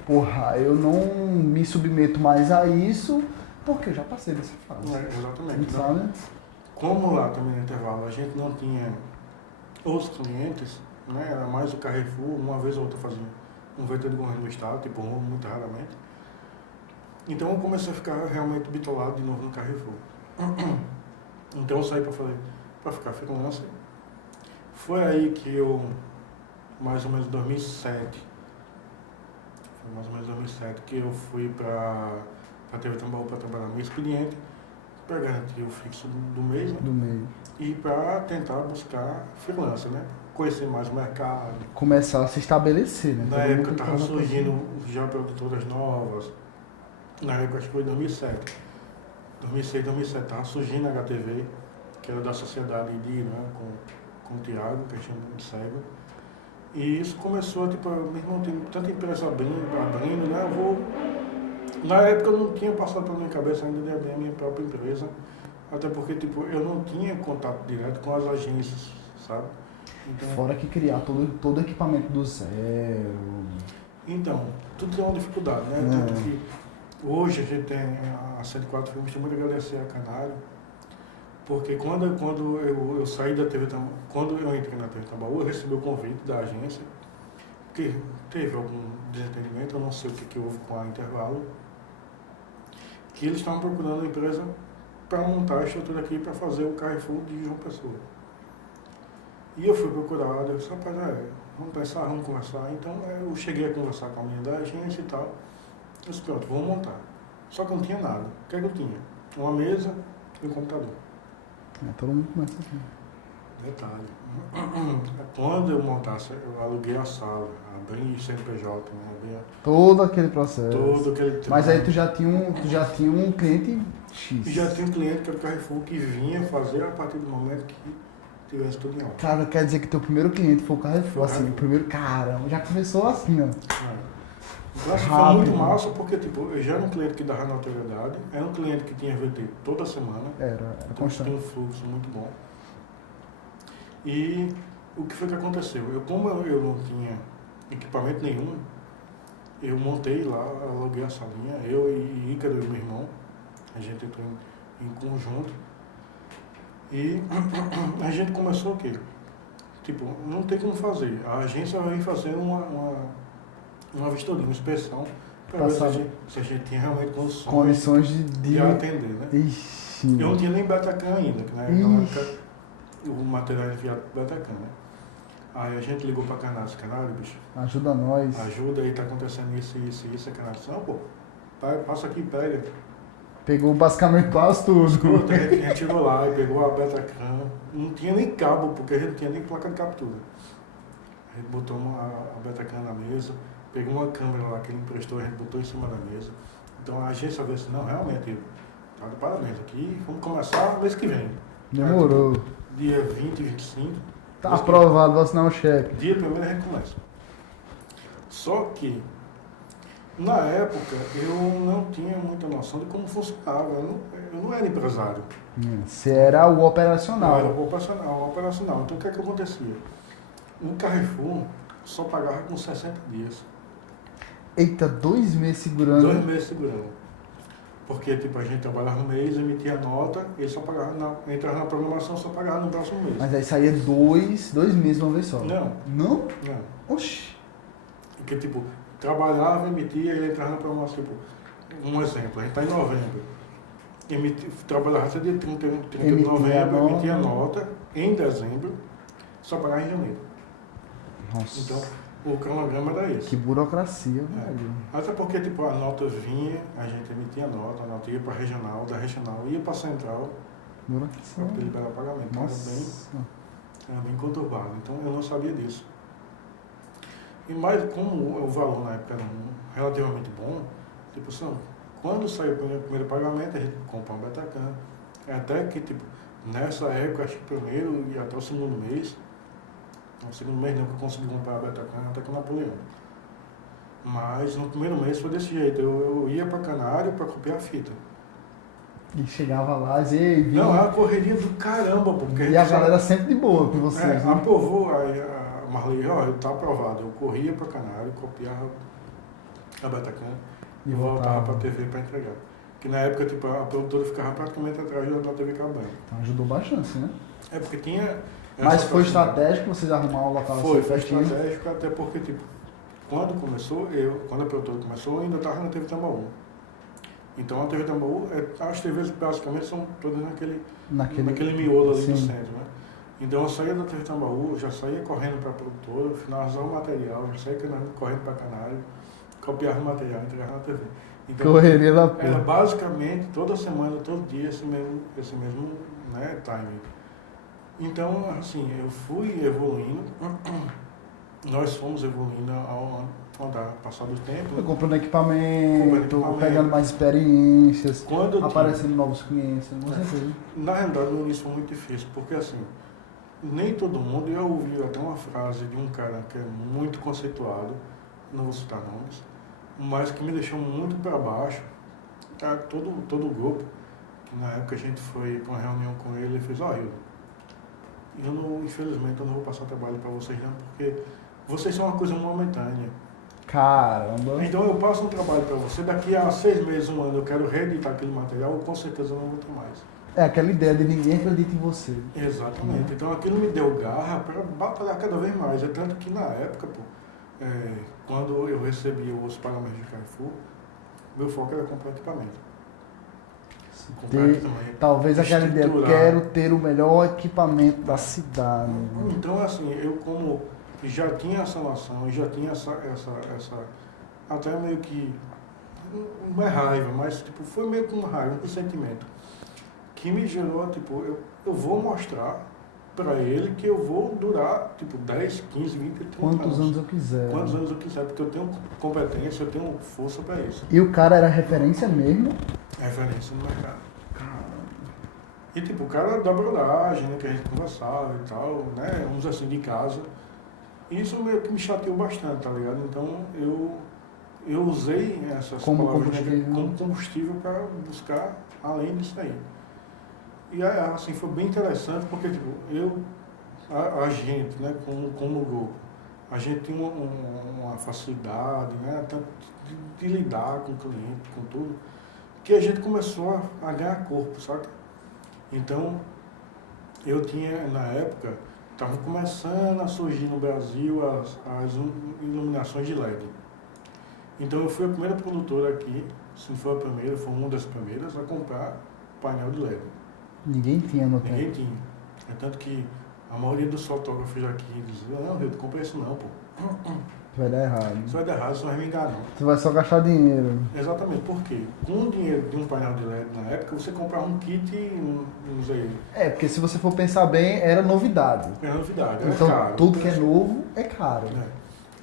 Porra, eu não me submeto mais a isso porque eu já passei dessa fase. Exatamente. Então, sabe? como lá também no intervalo a gente não tinha os clientes, né? Era mais o Carrefour, uma vez ou outra fazia um vetor de governo do estado, tipo muito raramente. Então eu comecei a ficar realmente bitolado de novo no Carrefour. Então eu saí para ficar freelancer. Foi aí que eu, mais ou menos 2007, que eu fui para a TV Tambaú para trabalhar no expediente, para garantir o fixo do mês, né? Do meio. E para tentar buscar freelancer, né? Conhecer mais o mercado. Começar a se estabelecer, né? Na Todo época mundo estava surgindo já produtoras novas. Na época acho que foi 2007. 2006, 2007 estava surgindo a HTV, que era da Sociedade ID, né? Com o Thiago, que a gente chama de cego. E isso começou, tipo, meu irmão, tem tanta empresa abrindo, né? Na época eu não tinha passado pela minha cabeça ainda de abrir a minha própria empresa, até porque, tipo, eu não tinha contato direto com as agências, sabe? Então, fora que criar todo equipamento do zero. Então, tudo tem uma dificuldade, né? Tanto que hoje a gente tem a 104 Filmes, tem muito a agradecer a Canário, porque quando eu saí da TV Tambaú, quando eu entrei na TV Tambaú, eu recebi o convite da agência, porque teve algum desentendimento, eu não sei o que houve com a Intervalo, que eles estavam procurando uma empresa para montar a estrutura aqui para fazer o Carrefour de João Pessoa. E eu fui procurado, eu disse, rapaz, vamos pensar, vamos conversar. Então eu cheguei a conversar com a minha da agência e tal. Eu disse, pronto, vamos montar. Só que eu não tinha nada. O que é que eu tinha? Uma mesa e um computador. Todo mundo começa assim. Detalhe. Quando eu montasse, eu aluguei a sala, abri CNPJ, né? Todo aquele processo. Todo aquele Mas aí tu já tinha um cliente X. E já tinha um cliente que era o Carrefour que vinha fazer a partir do momento que tivesse tudo em ordem. Cara, quer dizer que teu primeiro cliente foi o Carrefour, assim, o primeiro, caramba, já começou assim, ó. Então assim, foi muito massa, porque tipo, eu já era um cliente que dava notoriedade, era um cliente que tinha VT toda semana. Era então constante. Tinha um fluxo muito bom. E o que foi que aconteceu? Como eu não tinha equipamento nenhum, eu montei lá, aluguei a salinha, eu e Ícaro e meu irmão, a gente entrou em conjunto. E a gente começou o quê? Tipo, não tem como fazer. A agência vai vir fazer uma vistoria, uma inspeção, para ver se a gente tinha realmente condições de atender, né? Ixi. Eu não tinha nem Betacam ainda, que na época o material enviado para o Betacam, né? Aí a gente ligou para a Canário, Canário, bicho, Ajuda nós. ajuda aí, tá acontecendo isso, a Canário disse, não, pô, passa aqui, pega. Pegou basicamente quase tudo. Escuta, a gente chegou lá e pegou a Betacam, não tinha nem cabo, porque a gente não tinha nem placa de captura. A gente botou a Betacam na mesa, pegou uma câmera lá que ele emprestou, a gente botou em cima da mesa. Então a agência viu assim, não, realmente, tá de parabéns aqui, vamos começar mês que vem. Demorou. Aí, dia 20, 25. Tá aprovado, vou assinar o cheque. Dia primeiro a gente começa. Só que, na época, eu não tinha muita noção de como funcionava. Eu não era empresário. Você era o Eu era operacional. operacional. Então, o que é que acontecia? O Carrefour só pagava com 60 dias. Eita, 2 meses segurando. 2 meses segurando. Porque, tipo, a gente trabalhava um mês, emitia nota, e só pagava, entrava na programação, só pagava no próximo mês. Mas aí saía 2 meses uma vez só. Não. Não? Não. Oxi. Porque, tipo, trabalhava, emitia e entrava na programação. Tipo, um exemplo, a gente está em novembro. Trabalhava até dia 30 de novembro, emitia nota em dezembro, só pagava em janeiro. Nossa. Então, o cronograma era esse. Que burocracia, É. velho. Até porque, tipo, a nota vinha, a gente emitia a nota ia para regional, da regional ia para central, Burocracia. para poder liberar o pagamento. Então, Nossa. era bem conturbado. Então, eu não sabia disso. E mais, como o valor na época era relativamente bom, tipo, quando saiu o primeiro pagamento, a gente compra um Betacam. Até que, tipo, nessa época, acho que o primeiro e até o segundo mês, no segundo mês não, que eu consegui comprar a Betacam até com o Napoleão. Mas no primeiro mês foi desse jeito, eu ia para Canário para copiar a fita. E chegava lá e vinha. Não, é uma correria do caramba, porque E a galera sempre de boa com vocês, né? aprovou, aí a Marley, tá aprovado. Eu corria para Canário, copiava a Betacam e voltava para a TV para entregar. Que na época, tipo, a produtora ficava praticamente atrás da TV Cabana. Então ajudou bastante, né? É porque tinha... Mas foi estratégico vocês arrumaram o local Foi assim, pertinho? estratégico, até porque, tipo, quando a produtora começou, eu ainda estava na TV Tambaú. Então a TV Tambaú, as TVs basicamente são todas naquele miolo ali sim. do centro, né? Então eu saía da TV Tambaú, já saía correndo para a produtora, finalizava o material, já saía correndo para Canário, copiava o material, entregava na TV. Então, Correria da porra. era basicamente toda semana, todo dia, esse mesmo né, timing. Então, assim, eu fui evoluindo, nós fomos evoluindo ao passar do tempo. Foi comprando equipamento, pegando mais experiências, aparecendo novos clientes, com certeza. Na realidade, no início foi muito difícil, porque assim, nem todo mundo, eu ouvi até uma frase de um cara que é muito conceituado, não vou citar nomes, mas que me deixou muito para baixo, tá? Todo o grupo, que na época a gente foi para uma reunião com ele, ele fez, eu não, infelizmente eu não vou passar trabalho para vocês não, porque vocês são uma coisa momentânea. Caramba. Então eu passo um trabalho para você, daqui a 6 meses, 1 ano, eu quero reeditar aquele material, com certeza eu não vou ter mais. É aquela ideia de ninguém acredita em você. Exatamente. Então aquilo me deu garra para batalhar cada vez mais. É tanto que na época, quando eu recebia os pagamentos de Carrefour, meu foco era comprar equipamento. Talvez aquela ideia, quero ter o melhor equipamento da cidade. Então, assim, eu como já tinha essa noção, já tinha essa até meio que, não é raiva, mas tipo, foi meio que uma raiva, um sentimento, que me gerou, tipo, eu vou mostrar para ele que eu vou durar, tipo, 10, 15, 20, 30 Quantos anos eu quiser. Quantos anos eu quiser, porque eu tenho competência, eu tenho força para isso. E o cara era referência mesmo? Referência no mercado. E tipo, o cara da brodagem, né, que a gente conversava e tal, né, uns assim de casa. E isso meio que me chateou bastante, tá ligado? Então eu usei essas palavras como combustível para buscar além disso aí. E assim, foi bem interessante porque tipo, a gente, né, como grupo, a gente tinha uma facilidade, né, tanto de lidar com o cliente, com tudo, que a gente começou a ganhar corpo, sabe? Então, eu tinha, na época, estavam começando a surgir no Brasil as iluminações de LED. Então, eu fui a primeira produtora aqui, se não foi a primeira, foi uma das primeiras, a comprar painel de LED. Ninguém tinha no tempo. Ninguém tinha. É tanto que a maioria dos fotógrafos aqui dizem, não, eu não comprei isso não, pô. Vai dar errado. Isso vai dar errado, isso não vai me enganar não. Tu vai só gastar dinheiro. Exatamente, por quê? Com o dinheiro de um painel de LED na época, você comprava um kit, não sei, Porque se você for pensar bem, era novidade. era novidade, era Então, caro. tudo que é novo é caro.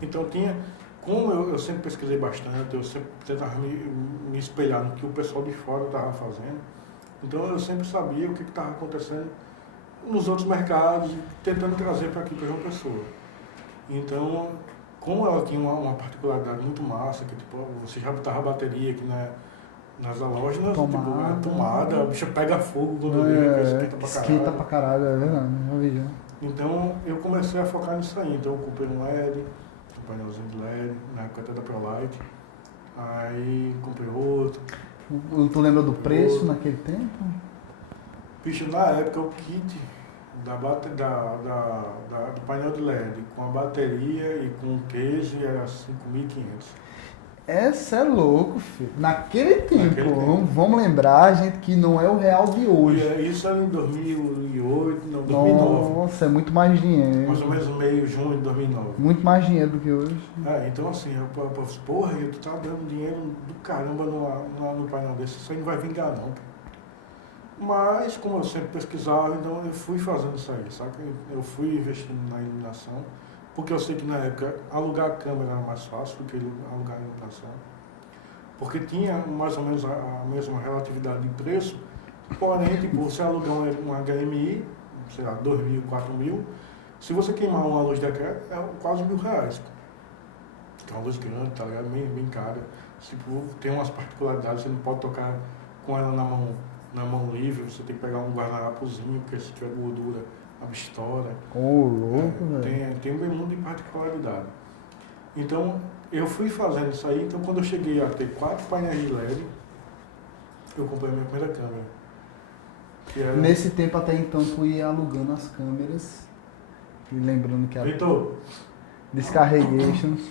Então tinha, como eu sempre pesquisei bastante, eu sempre tentava me espelhar no que o pessoal de fora estava fazendo, então eu sempre sabia o que estava acontecendo nos outros mercados, tentando trazer para aqui, para João Pessoa. Então, como ela tinha uma particularidade muito massa, que tipo, você já botava bateria aqui nas alógenas, tomada, a bicha pega fogo quando esquenta pra caralho. Esquenta pra caralho, é verdade, já vi já. Então eu comecei a focar nisso aí. Então eu comprei um LED, um painelzinho de LED, na época até da ProLight. Aí comprei outro. Tu lembra do preço naquele tempo? Bicho, na época o kit do painel de LED com a bateria e com o case era 5.500. Essa é louco, filho. Naquele tempo, tempo. vamos lembrar, gente, que não é o real de hoje. Isso era em 2008, não, 2009. Nossa, é muito mais dinheiro. Mais ou menos meio junho de 2009. Muito mais dinheiro do que hoje. Então assim, porra, tu tá dando dinheiro do caramba no painel desse, isso aí não vai vingar não. Mas, como eu sempre pesquisava, então eu fui fazendo isso aí, saca? Eu fui investindo na iluminação, porque eu sei que na época alugar a câmera era mais fácil do que alugar a iluminação. Porque tinha mais ou menos a mesma relatividade de preço, porém, tipo, você alugar um HMI, sei lá, 2.000, 4.000, se você queimar uma luz daquela, é quase R$1.000. É uma luz grande, tá ligado? Bem cara. Tipo, tem umas particularidades, você não pode tocar com ela na mão livre, você tem que pegar um guardanapozinho, porque se tiver gordura, a bicha estoura. Louco, velho. Tem um mundo de particularidade. Então, eu fui fazendo isso aí, então quando eu cheguei a ter 4 painéis de LED, eu comprei a minha primeira câmera. Era... Nesse tempo até então tu ia alugando as câmeras. E lembrando que a Vitor, Descarregations.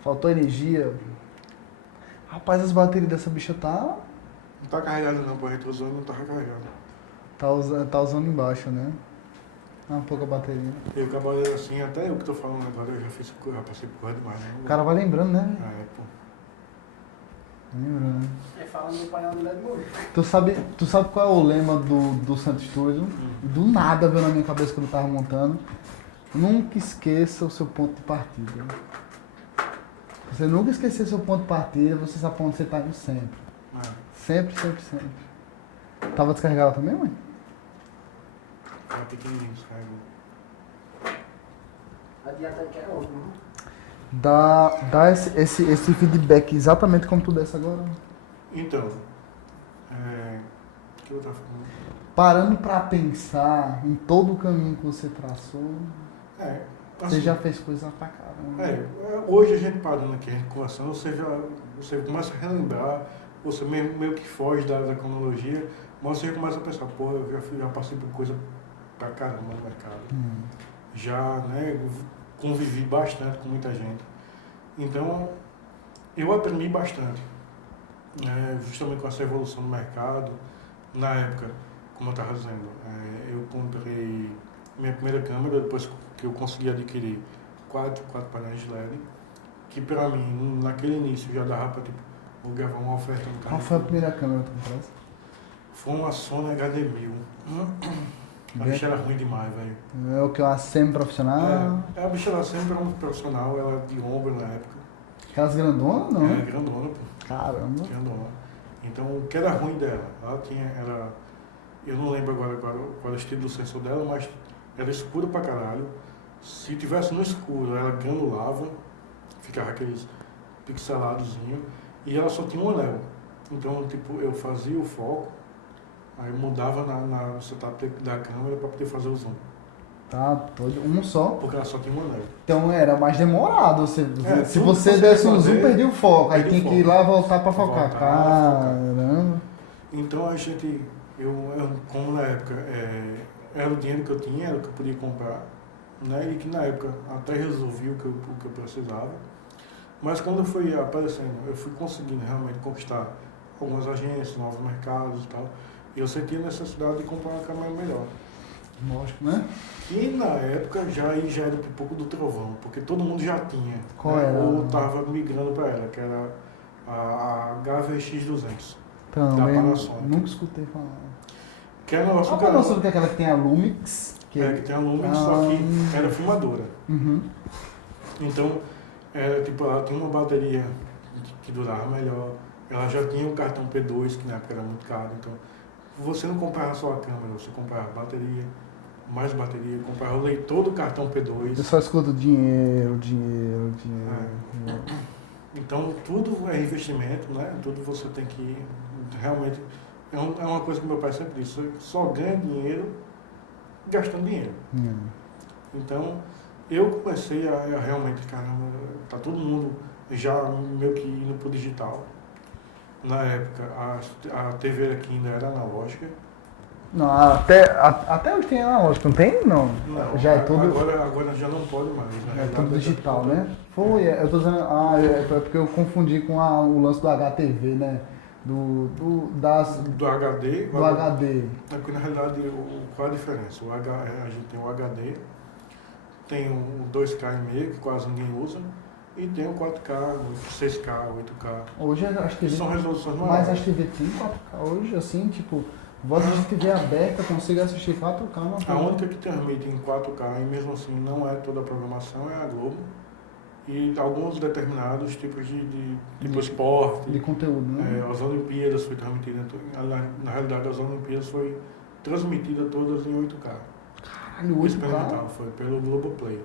Faltou energia. Rapaz, as baterias dessa bicha não tá carregada não, pô, a retrosão não tá carregada. tá usando embaixo, né? Pouca bateria. Eu trabalhei assim, até eu que tô falando agora, eu já passei por coisa demais, né? O cara vai lembrando, né? Pô. Lembrando. Falando do painel do LED morreu. Tu sabe qual é o lema do Santo Studio? Do nada veio na minha cabeça quando eu tava montando. Nunca esqueça o seu ponto de partida. Você nunca esquecer seu ponto de partida, você sabe pra onde você tá indo sempre. Sempre, sempre, sempre. Tava descarregado também, mãe? Era pequenininho, descarregou. Adianta aí que é outro, né? Dá esse feedback exatamente como tu desse agora. Então, o que eu tava falando? Parando pra pensar em todo o caminho que você traçou, você já fez coisa pra caramba. Hoje a gente parando aqui, a gente conversando, você começa a relembrar, você meio que foge da cronologia, mas você começa a pensar, pô, eu já passei por coisa pra caramba no mercado. Já, né, convivi bastante com muita gente. Então, eu aprendi bastante, justamente com essa evolução do mercado. Na época, como eu estava dizendo, eu comprei minha primeira câmera, depois que eu consegui adquirir 4 painéis de LED, que para mim, naquele início, já dava para, tipo, eu gravar uma oferta no canal. Qual foi a primeira câmera que tu compraste? Foi uma Sony HD1000. A bicha era ruim demais, velho. É o que? Uma semi-profissional? A bicha era sempre um profissional, ela era de ombro na época. Aquelas grandonas, não? Era grandona, pô. Caramba. Grandona. Então, o que era ruim dela? Eu não lembro agora qual era o estilo do sensor dela, mas era escuro pra caralho. Se tivesse no escuro, ela granulava, ficava aqueles pixeladozinhos, e ela só tinha um anel. Então, tipo, eu fazia o foco, aí mudava no setup da câmera para poder fazer o zoom. Tá, um só. Porque ela só tinha um anel. Então era mais demorado. Se tudo você que desse um fazer, zoom, perdia o foco. Aí perdia tem o que ir foco. lá voltar pra focar. Voltar, Caramba. Então a gente, como na época era o dinheiro que eu tinha, era o que eu podia comprar, né? E que na época até resolvi o que eu precisava. Mas quando eu fui aparecendo, eu fui conseguindo realmente conquistar algumas agências, novos mercados e tal, e eu senti a necessidade de comprar uma câmera melhor. Lógico, né? E na época já era um pouco do trovão, porque todo mundo já tinha. Qual né? era? Ou estava migrando para ela, que era a HVX200. Também, Da Panasonic. nunca escutei falar. Que é um negócio A Panasonic que é aquela que tem a Lumix? que tem a Lumix, só que era filmadora. Uhum. Então, ela tinha uma bateria que durava melhor. Ela já tinha o cartão P2, que na época era muito caro. Então, você não comprava só a câmera, você comprava bateria, mais bateria, comprava o leitor do cartão P2. Eu só escuto dinheiro. Então, tudo é investimento, né? Tudo você tem que realmente... É uma coisa que meu pai sempre disse, você só ganha dinheiro gastando dinheiro. Então, eu comecei a realmente, caramba, tá todo mundo já meio que indo pro digital. Na época, a TV aqui ainda era analógica. Não, até hoje tem analógico, não tem? Não. Não, Já é tudo. Agora já não pode mais. É tudo digital, né? Foi, eu tô dizendo. É porque eu confundi com o lance do HTV, né? Do HD. Do HD. É porque na realidade, qual a diferença? A gente tem o HD, tem o 2K e meio, que quase ninguém usa, e tem o 4K, o 6K, 8K. Hoje as TV. São resoluções Mas maiores. as TV tem 4K hoje, assim, tipo, vou assistir TV aberta, consigo assistir 4K na A TV. única que transmite em 4K, e mesmo assim não é toda a programação, é a Globo. E alguns determinados tipos tipo esporte. De conteúdo, né? As Olimpíadas foi transmitida, na realidade as Olimpíadas foi transmitida todas em 8K. Caralho, 8K. Experimental, foi pelo Globoplay.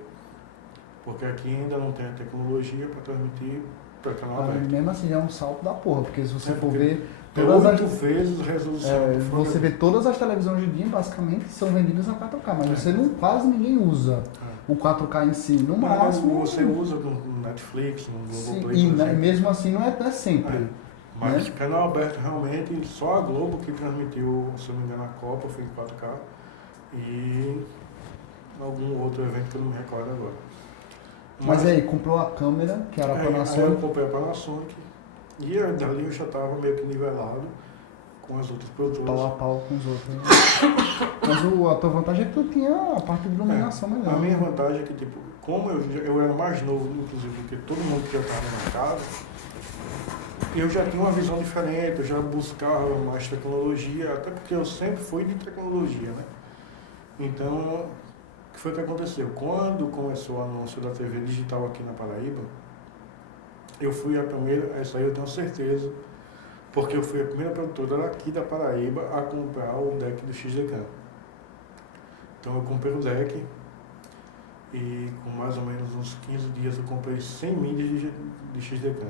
Porque aqui ainda não tem a tecnologia para transmitir para canal aberto. Mesmo assim, é um salto da porra, porque se você for ver. É Todas 8 as, vezes a resolução. você vê todas as televisões de dia, basicamente, são vendidas a 4K, mas você não, quase ninguém usa o 4K em si. No máximo. Você usa no Netflix, no Globoplay. Sim, e mesmo assim não é sempre. Mas né? canal aberto realmente, só a Globo que transmitiu, se eu não me engano, a Copa foi em 4K e algum outro evento que eu não me recordo agora. Mas aí, comprou a câmera, que era a Aí eu Panasonic. comprei a Panasonic e dali eu já estava meio que nivelado com as outras produtoras. Pau a pau com os outros. Né? Mas a tua vantagem é que tu tinha a parte de iluminação melhor. A minha vantagem é que, tipo, como eu era mais novo, inclusive, do que todo mundo que já estava no mercado, eu já tinha uma visão diferente, eu já buscava mais tecnologia, até porque eu sempre fui de tecnologia, né? Então, o que foi que aconteceu? Quando começou o anúncio da TV digital aqui na Paraíba, eu fui a primeira, essa aí eu tenho certeza, porque eu fui a primeira produtora aqui da Paraíba a comprar o deck do XDCAM. Então eu comprei o deck e com mais ou menos uns 15 dias eu comprei 100 milhas de XDCAM.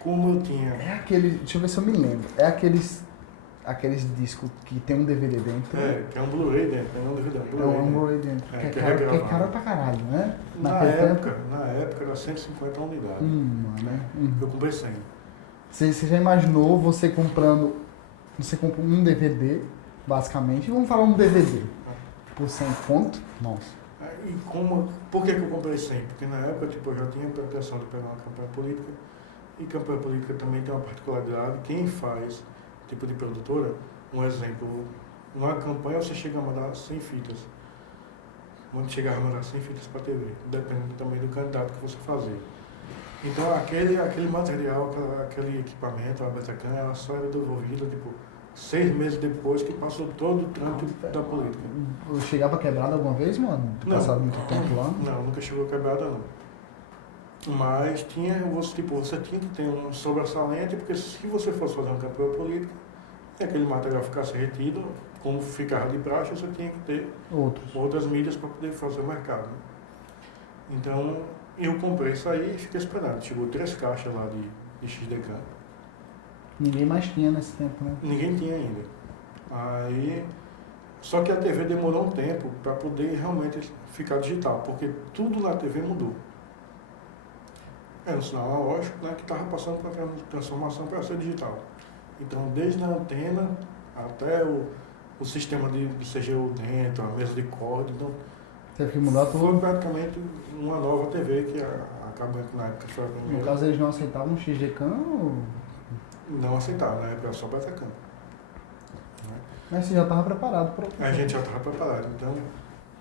Como eu tinha... É aquele, deixa eu ver se eu me lembro, é aqueles discos que tem um DVD dentro. que é um Blu-ray dentro, não é um DVD, é um Blu-ray. É um Blu-ray dentro. Que é caro pra caralho, né? Na época era 150 unidades. Né? Eu comprei 100. Você já imaginou você comprando, você compra um DVD, basicamente, vamos falar um DVD, por 100 conto? Nossa. E por que eu comprei 100? Porque na época tipo, eu já tinha a pretensão de pegar uma campanha política, e campanha política também tem uma particularidade, quem faz tipo de produtora, um exemplo, uma campanha você chega a mandar 100 fitas, chegava a mandar 100 fitas para a TV, dependendo também do candidato que você fazer. Então aquele material, aquele equipamento, a Betacam, ela só era devolvida tipo 6 meses depois que passou todo o trâmite da política. Chegava quebrado alguma vez, mano? Não. Passado muito tempo lá? Não, nunca chegou quebrada não. Mas você tinha que ter um sobressalente, porque se você fosse fazer uma campanha política e aquele material ficasse retido, como ficava de praxe, você tinha que ter outras mídias para poder fazer o mercado. Então, eu comprei isso aí e fiquei esperando. Chegou 3 caixas lá de XDCAM. Ninguém mais tinha nesse tempo, né? Ninguém tinha ainda. Aí, só que a TV demorou um tempo para poder realmente ficar digital, porque tudo na TV mudou. Era um sinal analógico, né, que estava passando para a transformação para ser digital. Então, desde a antena até o sistema de CGU dentro, a mesa de corda, então teve que mudar tudo. foi praticamente uma nova TV que a acabando que na época foi a No primeira. caso, eles não aceitavam o XG-Cam ou... Não aceitaram, na época era só Betacam. Né? Mas você já estava preparado para... A gente já estava preparado, então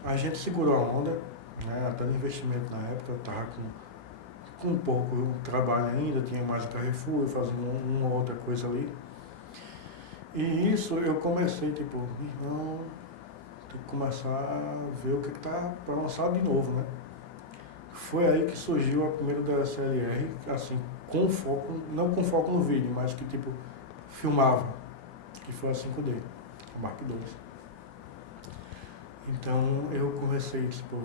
a gente segurou a onda, né? Até no investimento na época, eu estava com um pouco trabalho ainda, tinha mais o Carrefour, fazendo uma outra coisa ali. E isso eu comecei, tipo, irmão, tem que começar a ver o que está para lançar de novo, né? Foi aí que surgiu a primeira DSLR, assim, com foco, não com foco no vídeo, mas que tipo, filmava, que foi a 5D, a Mark II. Então eu comecei, tipo,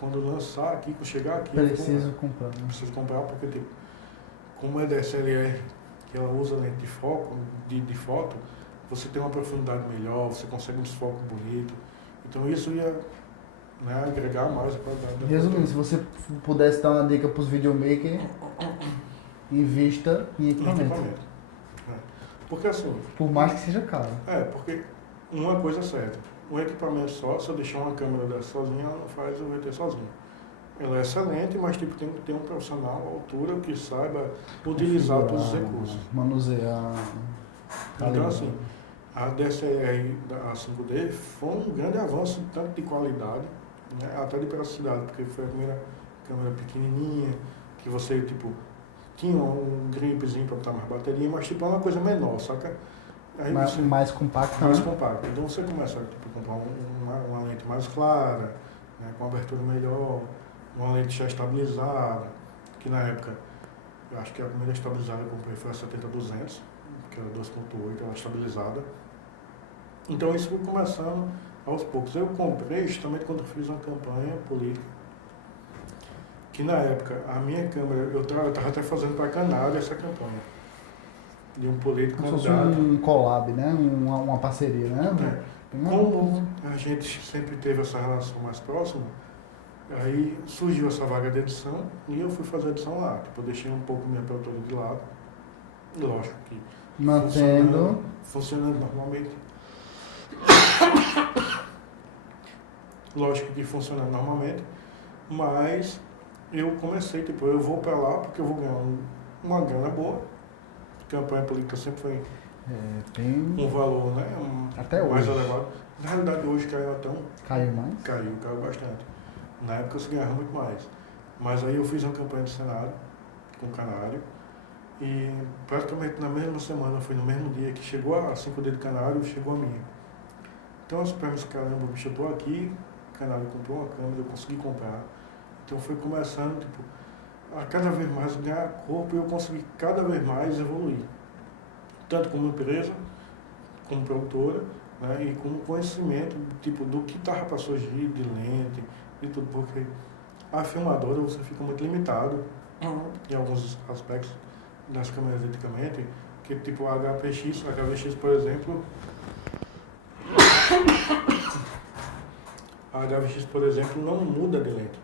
quando lançar aqui, quando chegar aqui, Preciso comprar, né? preciso comprar, porque tipo, como é DSLR, que ela usa lente de foco, de foto, você tem uma profundidade melhor, você consegue um desfoque bonito. Então isso ia, né, agregar mais a qualidade da Resumindo, se você pudesse dar uma dica para os videomakers, invista em equipamento. É. Porque assim, Por mais que seja caro. porque uma coisa é certa, um equipamento só, se eu deixar uma câmera dessa sozinha, ela não faz o VT sozinho. Ela é excelente, mas tipo, tem que ter um profissional à altura que saiba utilizar todos os recursos. Manusear. Então assim, a DSLR da 5D foi um grande avanço, tanto de qualidade, né, até de praticidade, porque foi a primeira câmera pequenininha, que você, tipo, tinha um gripezinho para botar mais bateria, mas, tipo, é uma coisa menor, saca? Aí mais compacta. mais né? compacta. Então você começa a, tipo, comprar uma lente mais clara, né, com abertura melhor, uma lente já estabilizada, que na época, eu acho que a primeira estabilizada que eu comprei foi a 70-200, que era 2.8, ela estabilizada. Então isso foi começando aos poucos. Eu comprei justamente quando eu fiz uma campanha política, que na época a minha câmera, eu estava até fazendo para Canário essa campanha, de um político Como se fosse candidato. um collab, né? Uma parceria, né? Como a gente sempre teve essa relação mais próxima, aí surgiu essa vaga de edição e eu fui fazer a edição lá. Tipo, eu deixei um pouco minha produtora de lado, lógico que Mantendo. funcionando normalmente. Lógico que funcionando normalmente, mas eu comecei, tipo, eu vou para lá porque eu vou ganhar uma grana boa. Campanha política sempre foi Tem. um valor, né, Até mais hoje. elevado. Na realidade hoje caiu até Caiu mais? caiu bastante. Na época você ganhava muito mais. Mas aí eu fiz uma campanha de Senado com o Canário e praticamente na mesma semana, foi no mesmo dia que chegou a 5D do Canário, chegou a minha. Então as pernas, caramba, bicho, eu tô aqui, o Canário comprou uma câmera, eu consegui comprar. Então foi começando, tipo, a cada vez mais ganhar corpo e eu consegui cada vez mais evoluir. Tanto como empresa, como produtora, né, e como conhecimento, tipo, do que estava para surgir, de lente e tudo, porque a filmadora você fica muito limitado em alguns aspectos das câmeras antigamente, que tipo a HVX, por exemplo, a HVX, por exemplo, não muda de lente.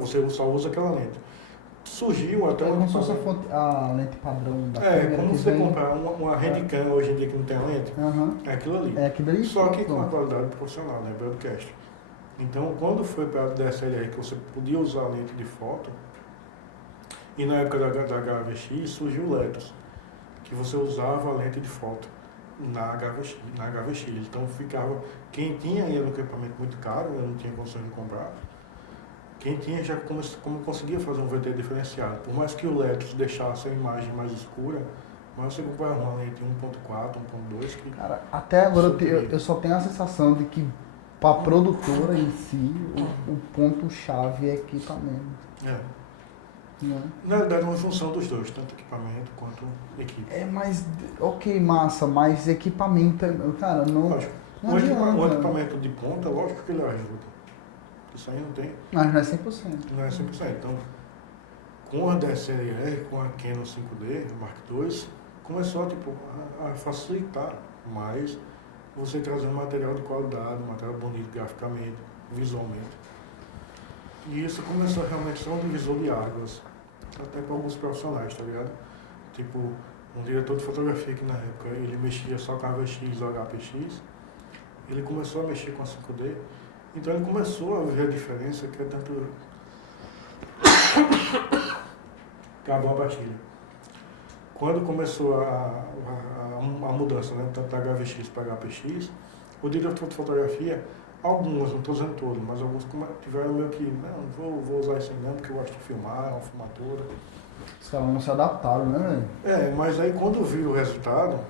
Você só usa aquela lente. Surgiu até Como se fosse a lente padrão da câmera. como que você vem... comprar uma Handicam hoje em dia que não tem lente, Aham. é aquilo ali. É aquilo ali. Só que com a pronto. qualidade profissional, né? Broadcast. Então, quando foi para a DSLR que você podia usar lente de foto, e na época da HVX surgiu o Letos, que você usava a lente de foto na HVX. Então ficava, quem tinha aí um equipamento muito caro, eu não tinha condições de comprar, quem tinha já como conseguia fazer um VT diferenciado. Por mais que o Letos deixasse a imagem mais escura, mas você comprava uma lente 1.4, 1.2 que... Cara, até agora eu só tenho a sensação de que para a produtora em si, o ponto-chave é equipamento. É. Né? Na verdade, é uma função dos dois, tanto equipamento quanto equipe. Mas, ok, massa, mas equipamento, cara, não. Lógico. Não Um adianta. equipamento de ponta, lógico que ele ajuda. Isso aí não tem, Mas não é 100%. não é 100%. Então, com a DSLR, com a Canon 5D, Mark II, começou tipo, a facilitar mais você trazer um material de qualidade, um material bonito graficamente, visualmente. E isso começou realmente a ser um divisor de águas, até para alguns profissionais, tá ligado? Tipo, um diretor de fotografia que na época ele mexia só com a VX ou HPX, ele começou a mexer com a 5D, então ele começou a ver a diferença que é tanto acabou a pastilha. Quando começou a mudança, né, da HVX para HPX, o diretor de fotografia, alguns, não estou dizendo todos, mas alguns tiveram meio que, não, vou usar isso aí mesmo, porque eu gosto de filmar, é uma filmadora. Os caras não se adaptaram, né, velho? Mas aí quando viu o resultado,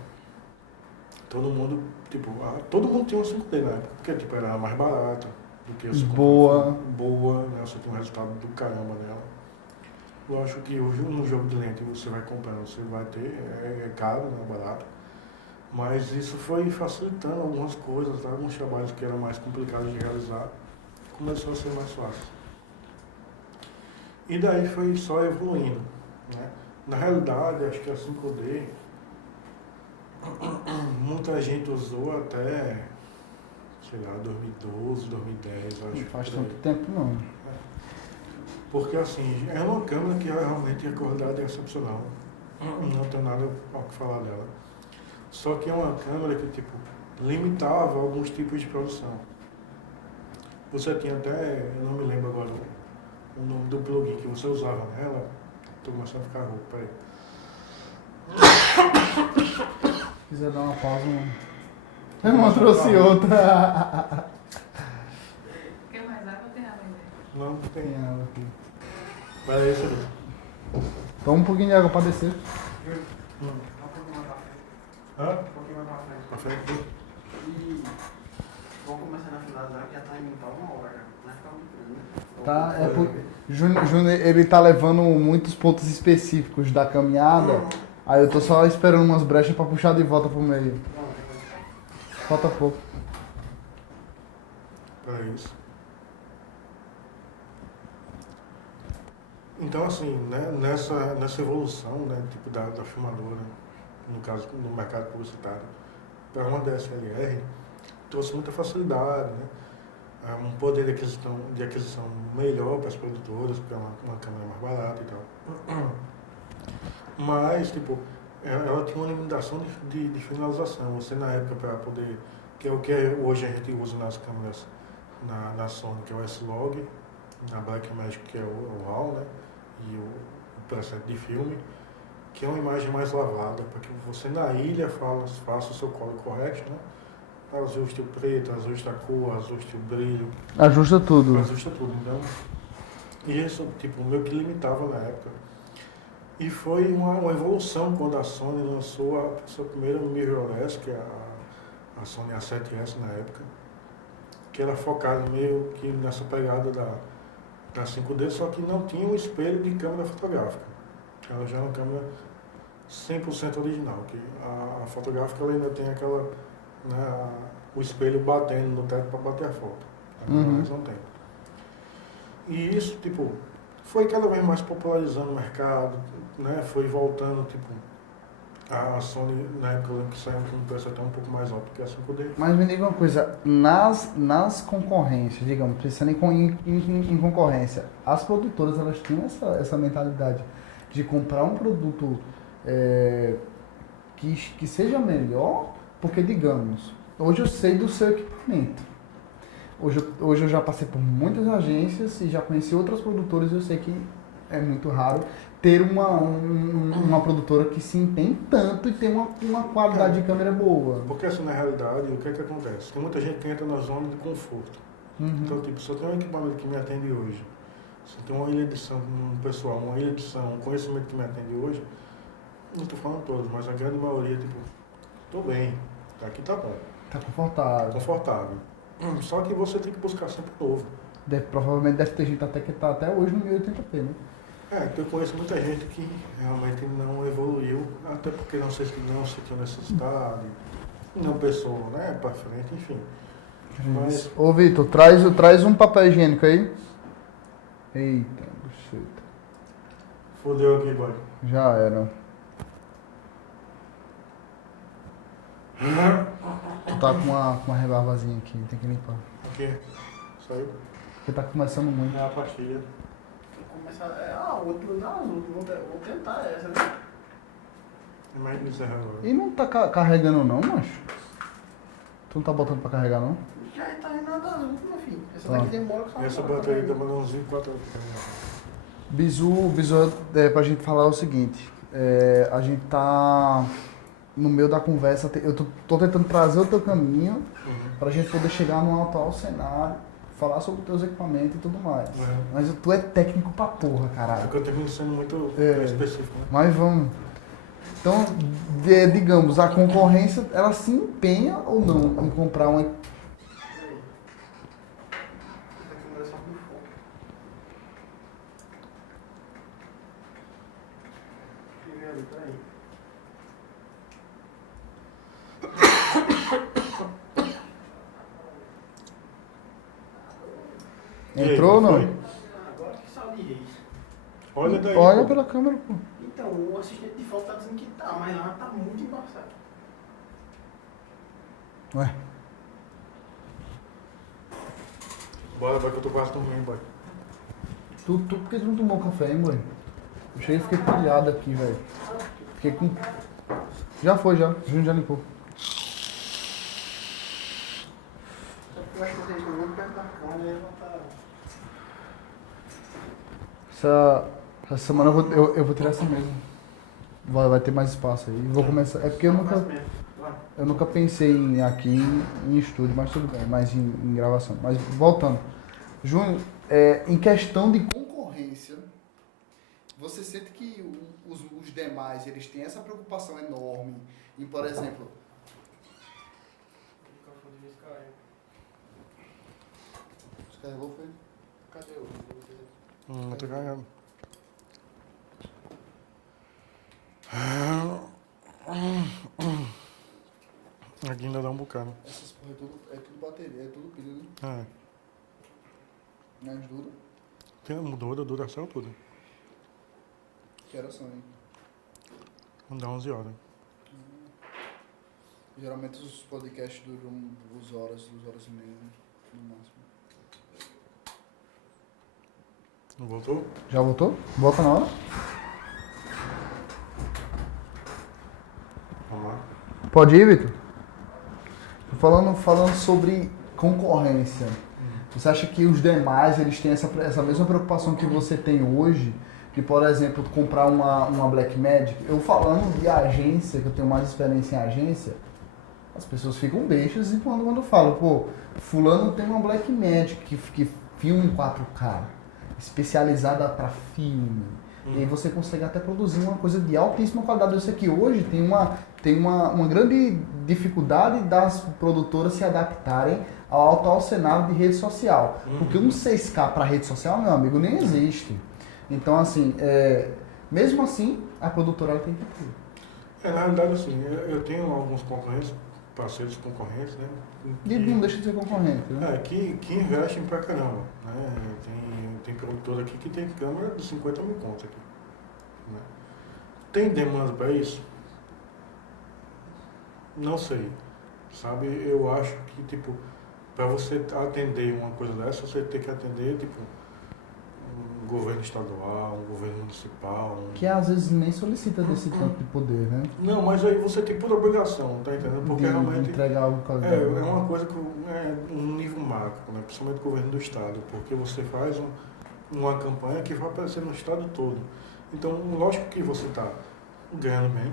todo mundo tinha uma 5D na época, porque tipo, era mais barata do que você boa, né? Você tem um resultado do caramba nela. Lógico que hoje no jogo de lente você vai comprando, você vai ter, é caro, né? Barato. Mas isso foi facilitando algumas coisas, tá? Alguns trabalhos que eram mais complicados de realizar, começou a ser mais fácil. E daí foi só evoluindo, né? Na realidade, acho que a 5D, muita gente usou até, sei lá, 2012, 2010, acho. Não faz tanto tempo, não. Porque assim, é uma câmera que realmente a qualidade é excepcional. Não tenho nada ao que falar dela. Só que é uma câmera que, tipo, limitava alguns tipos de produção. Você tinha até, eu não me lembro agora o nome do plugin que você usava nela. Estou começando a ficar rouco, peraí. Se quiser dar uma pausa, eu não trouxe outra. Quer mais água ou tem água ainda? Não tem. Tem água aqui. Peraí, isso ali. Toma um pouquinho de água pra descer. Um pouquinho mais pra frente. Hã? Um pouquinho mais pra frente. Pra frente. E vamos começar na finalizar, que já tá indo pra 1 hora já. Vai ficar muito grande, né? Tá, Júnior, ele tá levando muitos pontos específicos da caminhada. Aí eu tô só esperando umas brechas pra puxar de volta pro meio. Falta pouco. Para isso. Então, assim, né, nessa evolução, né, tipo da filmadora, no caso, no mercado publicitário, para uma DSLR, trouxe muita facilidade, né? Um poder de aquisição melhor para as produtoras, porque é uma câmera mais barata e tal. Mas, tipo, ela tinha uma limitação de finalização. Você, na época, para poder, que é o que hoje a gente usa nas câmeras na Sony, que é o S-Log, na Blackmagic, que é o RAW, né? E o preset de filme, que é uma imagem mais lavada, para que você na ilha faça o seu color correction, né? Ajuste o preto, ajuste a cor, ajuste o brilho. Ajusta tudo. Ajusta tudo, então. E isso, tipo, meio que limitava na época. E foi uma evolução quando a Sony lançou a sua primeira mirrorless, que é a Sony A7S na época, que era focada meio que nessa pegada da 5D, só que não tinha um espelho de câmera fotográfica. Ela já é uma câmera 100% original, que a fotográfica ela ainda tem aquela, né, o espelho batendo no teto para bater a foto. Mas não tem. E isso, tipo, foi cada vez mais popularizando o mercado, né? Foi voltando, tipo, a Sony, na época eu lembro que saiu com um preço até um pouco mais alto que a 5D. Mas me diga uma coisa, nas concorrências, digamos, pensando em concorrência, as produtoras elas tinham essa mentalidade de comprar um produto que seja melhor, porque digamos, hoje eu sei do seu equipamento. Hoje eu já passei por muitas agências e já conheci outras produtoras e eu sei que é muito raro ter uma produtora que se entende tanto e tem uma qualidade de câmera boa. Porque assim, na realidade, o que é que acontece? Tem muita gente que entra na zona de conforto. Então, tipo, se eu tenho um equipamento que me atende hoje, se eu tenho uma ilha de edição, um pessoal, uma ilha de edição, um conhecimento que me atende hoje, não estou falando todos, mas a grande maioria, tipo, estou bem, aqui tá bom. Tá confortável. Confortável. Só que você tem que buscar sempre novo. Provavelmente deve ter gente até que tá até hoje no 1080p, né? Eu conheço muita gente que realmente não evoluiu, até porque não sentiu necessidade, não pensou, né, pra frente, enfim. Mas... Ô Vitor, traz um papel higiênico aí. Eita, buceta. Fodeu aqui, boy. Já era. Tu tá com uma rebarbazinha aqui, tem que limpar. Aqui, saiu. Porque tá começando muito. É a pastilha. Outro azul, vou tentar essa, né? É mais bizarro agora. E não tá carregando não, macho? Tu não tá botando pra carregar não? Já tá indo nada azul, meu filho. Essa Tá. daqui demora que só Essa bateria demora uns 24 horas pra terminar. Bizu, pra gente falar o seguinte, a gente tá no meio da conversa, eu tô tentando trazer o teu caminho pra gente poder chegar no atual cenário, falar sobre os teus equipamentos e tudo mais. Mas tu é técnico pra porra, caralho. Porque eu tenho sendo muito específico, né? Mas vamos. Então, digamos, a concorrência, ela se empenha ou não em comprar um equipamento? Entrou ou não? Agora que saiu de reis. Olha daí. Olha pô. pela câmera, pô. Então, o assistente de foto tá dizendo que tá, mas lá tá muito embaçado. Ué. Bora, vai que eu tô quase dormindo, boy. Tu, por que tu não tomou café, hein, boy? Eu cheguei e fiquei pilhado aqui, velho. Fiquei com... Já foi, já. O Júnior já limpou. Só que eu acho que vocês estão muito perto da cama e ela tá... Essa semana eu vou tirar essa mesa. Vai ter mais espaço aí. Vou começar... É porque eu nunca pensei aqui em estúdio, mas tudo bem. Mais em gravação. Mas voltando. Júnior, em questão de concorrência, você sente que os demais, eles têm essa preocupação enorme em, por exemplo... Descarregou, foi? Cadê o... Não tô ganhando. Aqui ainda dá um bocado. Essas porra é tudo bateria, é tudo pilha, né? Mais duro. Mudou da duração tudo. Que horas são, hein? Dá 11 horas. Geralmente os podcasts duram 2 horas e meia, né? No máximo. Não voltou? Já voltou? Volta na hora? Vamos lá. Pode ir, Vitor? Falando sobre concorrência. Você acha que os demais eles têm essa mesma preocupação que você tem hoje? De, por exemplo, comprar uma Blackmagic? Eu falando de agência, que eu tenho mais experiência em agência, as pessoas ficam bestas e quando eu falo, pô, fulano tem uma Blackmagic que filma em 4K, especializada para filme. E aí você consegue até produzir uma coisa de altíssima qualidade. Eu sei que hoje tem uma grande dificuldade das produtoras se adaptarem ao atual cenário de rede social. Porque um 6K para rede social, meu amigo, nem existe. Então, assim, mesmo assim, a produtora ela tem que ter. Na realidade, assim, eu tenho alguns concorrentes, parceiros concorrentes, né? E não deixa de ser concorrente, né? Que investem pra caramba, né? Tem produtor aqui que tem câmera de 50 mil contos aqui, né? Tem demanda para isso? Não sei, sabe? Eu acho que, tipo, para você atender uma coisa dessa, você tem que atender, tipo, um governo estadual, um governo municipal. Que às vezes nem solicita desse tanto de poder, né? Não, mas aí você tem por obrigação, tá entendendo? Porque de realmente entregar algo qualidade. é uma coisa que é um nível macro, né? Principalmente o governo do estado, porque você faz uma campanha que vai aparecer no estado todo. Então, lógico que você está ganhando bem,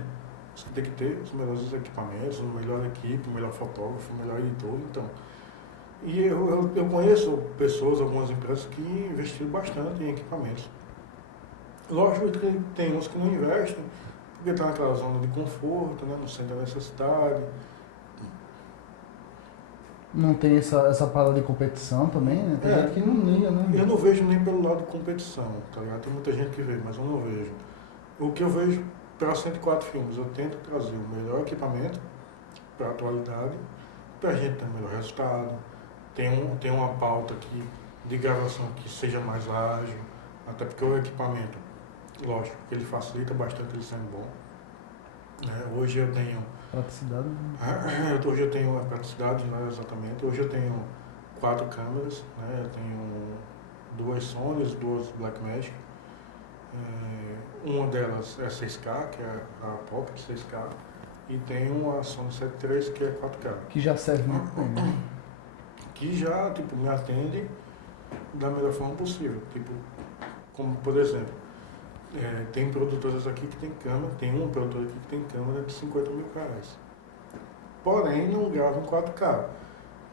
você tem que ter os melhores equipamentos, a melhor equipe, o melhor fotógrafo, o melhor editor, então. E eu conheço pessoas, algumas empresas que investiram bastante em equipamentos. Lógico que tem uns que não investem, porque está naquela zona de conforto, né? Não sente a necessidade. Não tem essa parada de competição também, né? Tem gente que não liga, né? Eu não vejo nem pelo lado de competição, tá ligado? Tem muita gente que vê, mas eu não vejo. O que eu vejo para 104 filmes, eu tento trazer o melhor equipamento para a atualidade, para a gente ter o melhor resultado. Tem uma pauta aqui de gravação que seja mais ágil, até porque o equipamento, lógico, ele facilita bastante ele sendo bom. Né? Hoje eu tenho... Praticidade. Hoje eu tenho a praticidade, né, exatamente. Hoje eu tenho 4 câmeras, né? Eu tenho 2 Sonys, 2 Blackmagic. Uma delas é 6K, que é a Pocket 6K. E tenho a Sony 7 III, que é 4K. Que já serve muito bem, né? Que já, tipo, me atende da melhor forma possível. Tipo, Como, por exemplo, tem produtoras aqui que tem câmera, tem uma produtora aqui que tem câmera de 50 mil reais. Porém, não grava em 4K,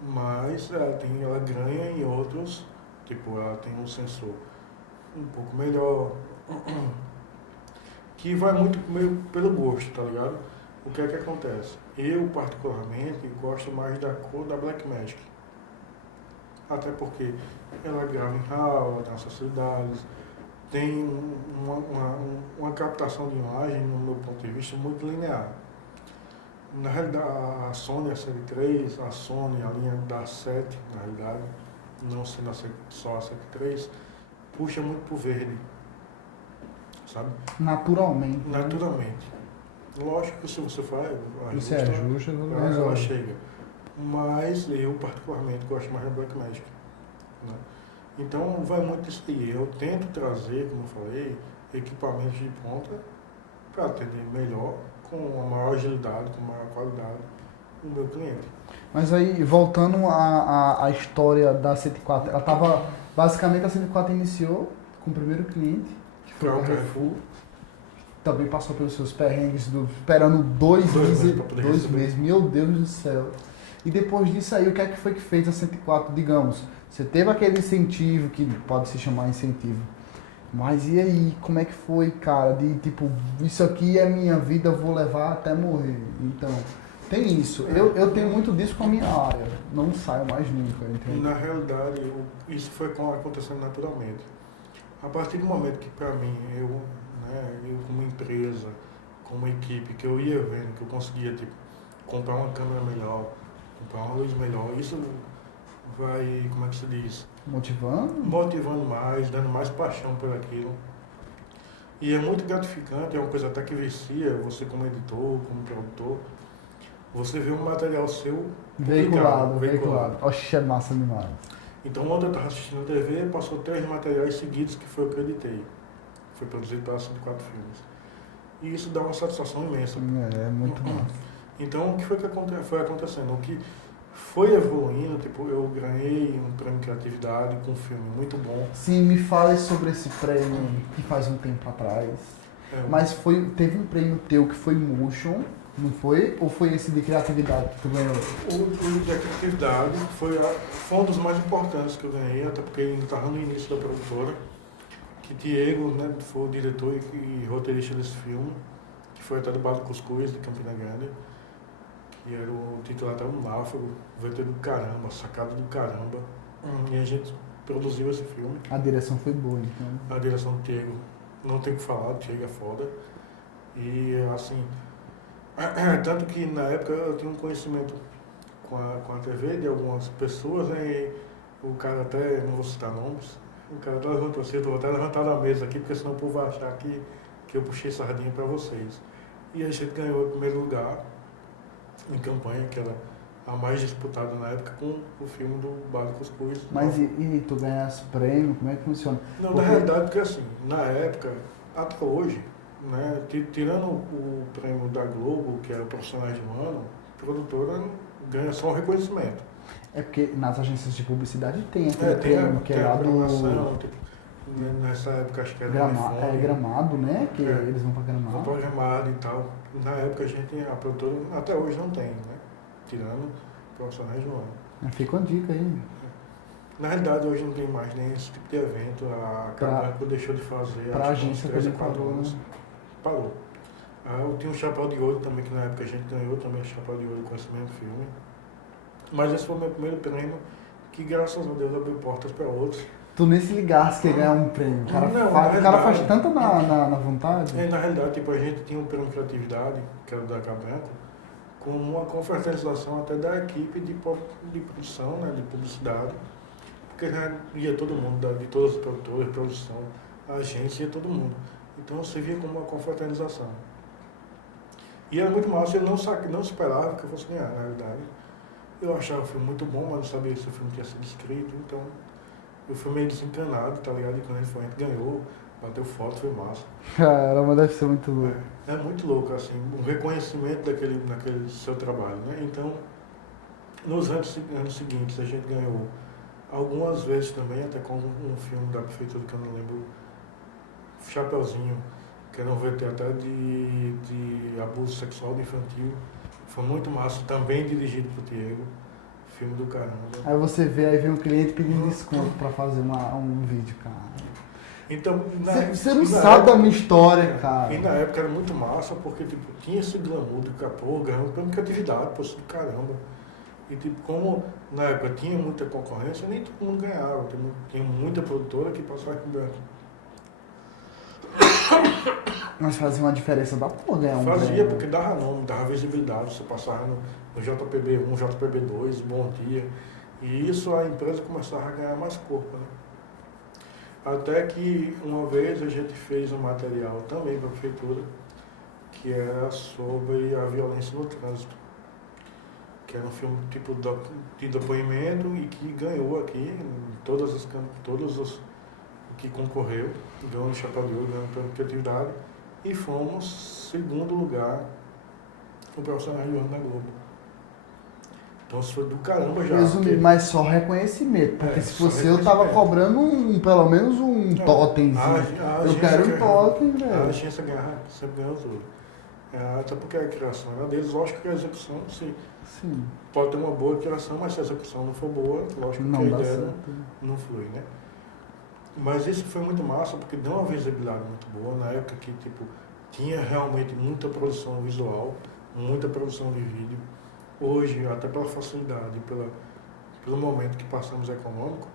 mas ela ganha em outros, tipo, ela tem um sensor um pouco melhor, que vai muito meio pelo gosto, tá ligado? O que é que acontece? Eu, particularmente, gosto mais da cor da Blackmagic. Até porque ela grava em RAW, ela tem as facilidades, tem uma captação de imagem, no meu ponto de vista, muito linear. Na realidade, a Sony, a série 3, a Sony, a linha da 7, na realidade, não sendo só a série 3, puxa muito pro verde, sabe? Naturalmente. Naturalmente. Lógico que se você faz, Você ajusta, ela chega. Mas eu, particularmente, gosto mais da Blackmagic. Né? Então, vai muito disso aí. Eu tento trazer, como eu falei, equipamentos de ponta para atender melhor, com a maior agilidade, com a maior qualidade, o meu cliente. Mas aí, voltando à história da 104, ela estava, basicamente a 104 iniciou com o primeiro cliente, que foi o Carrefour. Também passou pelos seus perrengues, esperando dois meses, meu Deus do céu. E depois disso aí, o que é que foi que fez a 104, digamos? Você teve aquele incentivo, que pode se chamar incentivo, mas e aí, como é que foi, cara, de tipo, isso aqui é minha vida, eu vou levar até morrer. Então, tem isso. Eu tenho muito disso com a minha área, não saio mais nunca, entende? Na realidade, isso foi acontecendo naturalmente. A partir do momento que, para mim, eu como empresa, como equipe, que eu ia vendo que eu conseguia, tipo, comprar uma câmera melhor, comprar uma luz melhor, isso vai, como é que se diz? Motivando mais, dando mais paixão por aquilo. E é muito gratificante, é uma coisa até que vicia, você como editor, como produtor, você vê um material seu veiculado. Oxe, é massa demais. Então, ontem eu estava assistindo a TV, passou 3 materiais seguidos que foi o que eu editei. Foi produzido pela 104 Filmes. E isso dá uma satisfação imensa. É muito massa. Então, o que foi acontecendo? O que foi evoluindo, tipo, eu ganhei um prêmio de criatividade com um filme muito bom. Sim, me fale sobre esse prêmio que faz um tempo atrás. Mas teve um prêmio teu que foi motion, não foi? Ou foi esse de criatividade que tu ganhou? O de criatividade foi um dos mais importantes que eu ganhei, até porque ainda estava no início da produtora. Que Diego, né, foi o diretor e roteirista desse filme, que foi até do Bar do Cuscuz, de Campina Grande, que era o título até um náufrago, VT do caramba, sacada do caramba, e a gente produziu esse filme. A direção foi boa, então. A direção do Diego, não tem o que falar, o Diego é foda. E assim, tanto que na época eu tinha um conhecimento com a TV de algumas pessoas, né, e o cara até, não vou citar nomes, o cara tá levantou assim, eu vou até levantar da mesa aqui, porque senão o povo vai achar que eu puxei sardinha para vocês. E a gente ganhou o primeiro lugar em campanha, que era a mais disputada na época, com o filme do Bar do Cuscuz. Mas e tu ganhas prêmio, como é que funciona? Não, na realidade, porque assim, na época, até hoje, né, tirando o prêmio da Globo, que era o Profissionais do Ano, a produtora ganha só um reconhecimento. É porque nas agências de publicidade tem aquele prêmio que é lá do... Tipo, nessa época acho que era Gramado, né? Que eles vão pra Gramado. Vão pra Gramado e tal. Na época a produtora, até hoje não tem, né? Tirando Profissionais do Ano. Fica uma dica aí. Na realidade hoje não tem mais nem esse tipo de evento. A Cabranco deixou de fazer. Pra agência 3 a 4 anos. Parou. Eu tinha um Chapéu de Ouro também, que na época a gente ganhou também o Chapéu de Ouro com esse mesmo filme. Mas esse foi o meu primeiro prêmio, que graças a Deus abriu portas para outros. Tu nem se ligasse que ia ganhar um prêmio. O cara faz tanto na vontade. Na realidade, tipo, a gente tinha um prêmio de criatividade, que era da Cabranco, com uma confraternização até da equipe de produção, né, de publicidade, porque já ia todo mundo, de todas as produtoras, produção, a agência, ia todo mundo. Então você via como uma confraternização. E era muito massa, eu não esperava que eu fosse ganhar, na realidade. Eu achava o filme muito bom, mas não sabia se o filme tinha sido escrito, então eu fui meio desencanado, tá ligado? E quando ele foi, a gente ganhou, bateu foto, foi massa. Caramba, deve ser muito louco. É muito louco, assim, um reconhecimento daquele seu trabalho, né? Então, nos anos seguintes, a gente ganhou algumas vezes também, até com um filme da prefeitura que eu não lembro Chapeuzinho, que era um VT até de abuso sexual do infantil. Foi muito massa, também dirigido por Diego. Filme do caramba. Aí você vê, aí vem um cliente pedindo desconto pra fazer um vídeo, cara. Então, Você não sabe da minha história, cara. E na época era muito massa, porque tipo, tinha esse glamour do capô, ganhando pela criatividade, pô, isso do caramba. E tipo, como na época tinha muita concorrência, nem todo mundo ganhava. Tinha muita produtora que passava com branco. Mas fazia uma diferença da porra ganhar um Fazia, prêmio. porque dava nome, dava visibilidade. Você passava no JPB1, JPB2, Bom Dia. E isso a empresa começava a ganhar mais corpo, né? Até que uma vez a gente fez um material também para a prefeitura, que era sobre a violência no trânsito. Que era um filme tipo de depoimento e que ganhou aqui em todos os que concorreu, ganhou no Chapéu de Ouro, ganhou pela criatividade, e fomos segundo lugar no profissional de ano da Globo. Então isso foi do caramba já. Mas só reconhecimento, porque se só fosse eu tava cobrando pelo menos um totemzinho. Eu quero um totem, A velho. agência sempre ganha tudo. Até porque a criação era deles, lógico que a execução Sim. pode ter uma boa criação, mas se a execução não for boa, lógico que a Não dá ideia certo. não flui, né? Mas isso foi muito massa, porque deu uma visibilidade muito boa, na época que tipo, tinha realmente muita produção visual, muita produção de vídeo. Hoje, até pela facilidade, pelo momento que passamos econômico,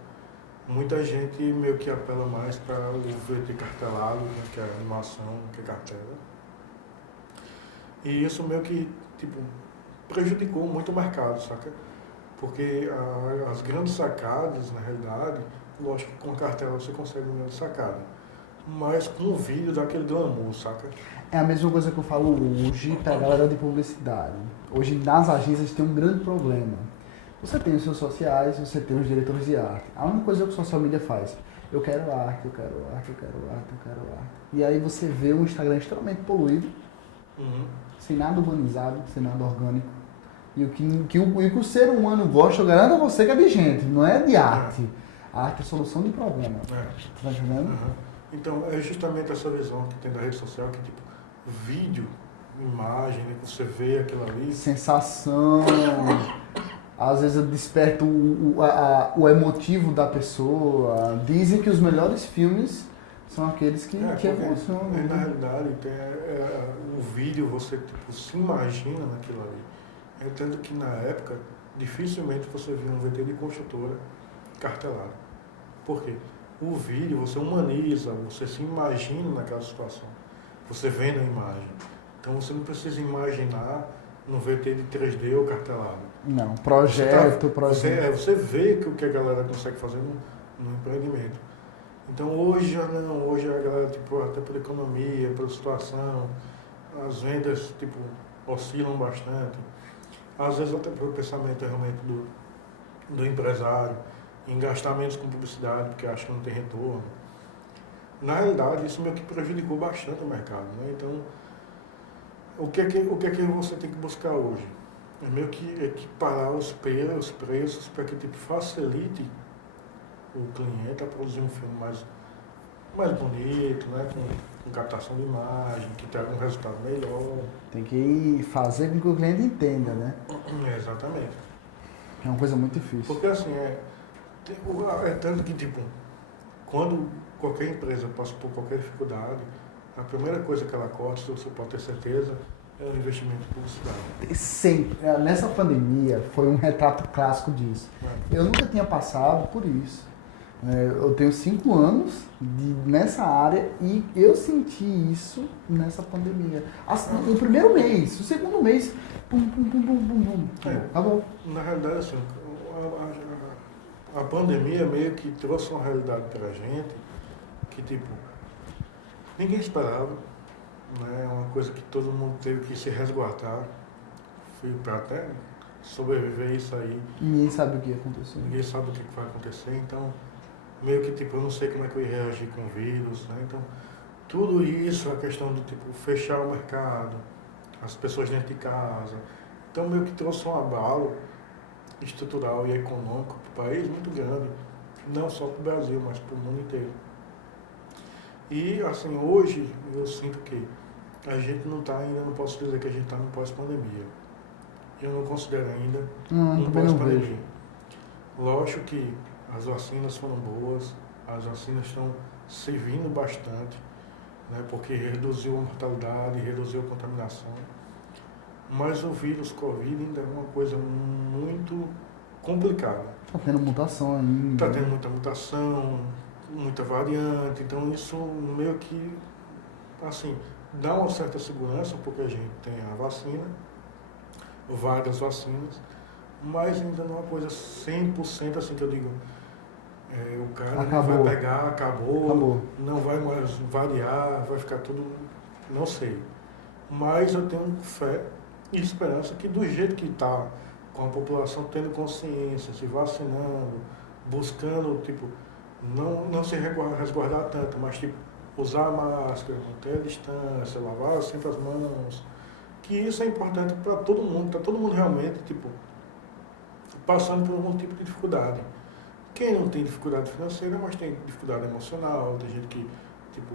muita gente meio que apela mais para o VT cartelado, né, que é a animação, que é cartela. E isso meio que tipo, prejudicou muito o mercado, saca? Porque as grandes sacadas, na realidade, lógico que com a cartela você consegue uma grande sacada, mas com o vídeo dá aquele glamour, saca? É a mesma coisa que eu falo hoje pra galera de publicidade. Hoje nas agências tem um grande problema. Você tem os seus sociais, você tem os diretores de arte. A única coisa que o social media faz, eu quero arte, eu quero arte, eu quero arte, eu quero arte. E aí você vê o Instagram extremamente poluído, sem nada urbanizado, sem nada orgânico. E o que o ser humano gosta, eu garanto a você que é de gente, não é de arte. A arte é solução de problema. Tá entendendo? Então, é justamente essa visão que tem da rede social, que tipo, vídeo, imagem, né, que você vê aquilo ali. Sensação. Às vezes desperta o emotivo da pessoa. Dizem que os melhores filmes são aqueles que emocionam. Na realidade, o vídeo, você tipo, se imagina naquilo ali. É tanto que na época, dificilmente você via um VT de construtora cartelado. Por quê? O vídeo, você humaniza, você se imagina naquela situação. Você vê na imagem. Então você não precisa imaginar no VT de 3D ou cartelado. Não, projeto. Você vê o que a galera consegue fazer no empreendimento. Então hoje já não, hoje a galera, tipo, até pela economia, pela situação, as vendas tipo, oscilam bastante. Às vezes até pelo pensamento realmente do empresário, em gastar menos com publicidade, porque acha que não tem retorno. Na realidade, isso meio que prejudicou bastante o mercado, né? Então, o que é que você tem que buscar hoje? É meio que equiparar os preços para que tipo, facilite o cliente a produzir um filme mais bonito, né? Com captação de imagem, que traga um resultado melhor. Tem que fazer com que o cliente entenda, né? Exatamente. É uma coisa muito difícil. Porque assim, é tanto que tipo, quando qualquer empresa passa por qualquer dificuldade, a primeira coisa que ela corta, você pode ter certeza, é o investimento em publicidade. Sempre. Nessa pandemia foi um retrato clássico disso. Eu nunca tinha passado por isso. Eu tenho 5 anos nessa área e eu senti isso nessa pandemia. O primeiro mês, o segundo mês, pum, pum, pum, pum, pum, pum. Acabou. Na realidade, assim, a pandemia meio que trouxe uma realidade pra gente que, tipo, ninguém esperava, né? É uma coisa que todo mundo teve que se resguardar. Fui pra até sobreviver isso aí. Ninguém sabe o que aconteceu. Ninguém sabe o que vai acontecer, então meio que tipo, eu não sei como é que eu ia reagir com o vírus, né? Então, tudo isso, a questão de tipo, fechar o mercado, as pessoas dentro de casa. Então meio que trouxe um abalo estrutural e econômico para o país muito grande, não só para o Brasil, mas para o mundo inteiro. E, assim, hoje eu sinto que a gente não está ainda, não posso dizer que a gente está no pós-pandemia. Eu não considero ainda um também não vejo. pós-pandemia. Lógico que as vacinas foram boas, as vacinas estão servindo bastante, né, porque reduziu a mortalidade, reduziu a contaminação. Mas o vírus Covid ainda é uma coisa muito complicada. Está tendo mutação ainda. Está tendo muita mutação, muita variante, então isso meio que, assim, dá uma certa segurança, porque a gente tem a vacina, várias vacinas, mas ainda não é uma coisa 100% assim que eu digo, o cara não vai pegar, acabou, não vai mais variar, vai ficar tudo, não sei. Mas eu tenho fé e esperança que do jeito que está, com a população tendo consciência, se vacinando, buscando, tipo, não se resguardar tanto, mas tipo, usar máscara, manter a distância, lavar sempre as mãos, que isso é importante para todo mundo, está todo mundo realmente, tipo, passando por algum tipo de dificuldade. Quem não tem dificuldade financeira, mas tem dificuldade emocional, tem gente que, tipo,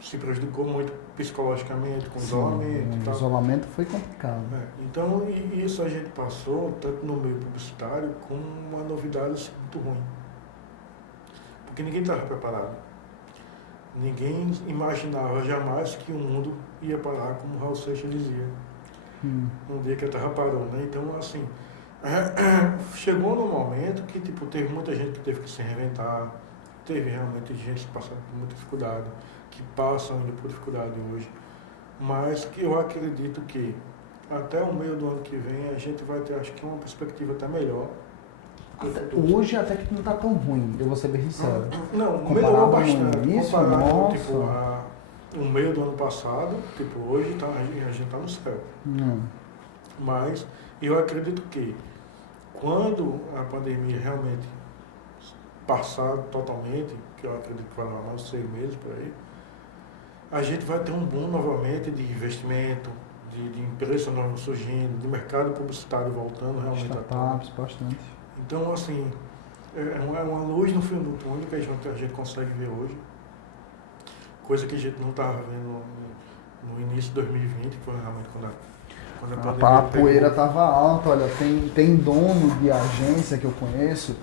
se prejudicou muito psicologicamente, com isolamento e tal. O isolamento foi complicado. Então, isso a gente passou, tanto no meio publicitário, como uma novidade assim, muito ruim. Porque ninguém estava preparado. Ninguém imaginava jamais que o mundo ia parar, como o Raul Seixas dizia. Um dia que a Terra parou, né? Então, assim, chegou num momento que, tipo, teve muita gente que teve que se reinventar, teve realmente gente passando por muita dificuldade, que passam ainda por dificuldade hoje, mas que eu acredito que até o meio do ano que vem a gente vai ter, acho que, uma perspectiva até melhor. Hoje até que não está tão ruim, eu vou ser bem sincero. Não, melhorou bastante. Comparado com, tipo, o meio do ano passado, tipo, hoje a gente está no céu. Mas eu acredito que quando a pandemia realmente passar totalmente, que eu acredito que vai levar mais 6 meses por aí, a gente vai ter um boom novamente de investimento, de empresas novas surgindo, de mercado publicitário voltando realmente. Startups, bastante. Então, assim, é uma luz no fim do túnel que a gente consegue ver hoje, coisa que a gente não estava vendo no início de 2020, que foi realmente quando a pandemia A poeira estava alta. Olha, tem dono de agência que eu conheço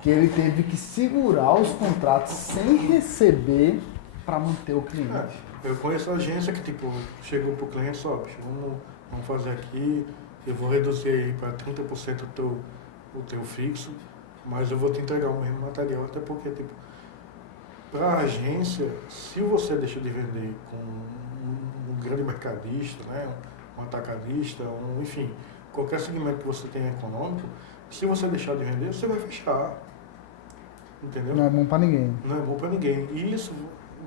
que ele teve que segurar os contratos sem receber para manter o cliente. Eu conheço agência que, tipo, chegou pro cliente só, vamos fazer aqui, eu vou reduzir aí para 30% o teu fixo, mas eu vou te entregar o mesmo material, até porque, tipo, para a agência, se você deixa de vender com um grande mercadista, né, um atacadista, enfim, qualquer segmento que você tenha econômico, se você deixar de vender, você vai fechar. Entendeu? Não é bom para ninguém. Não é bom para ninguém. E isso,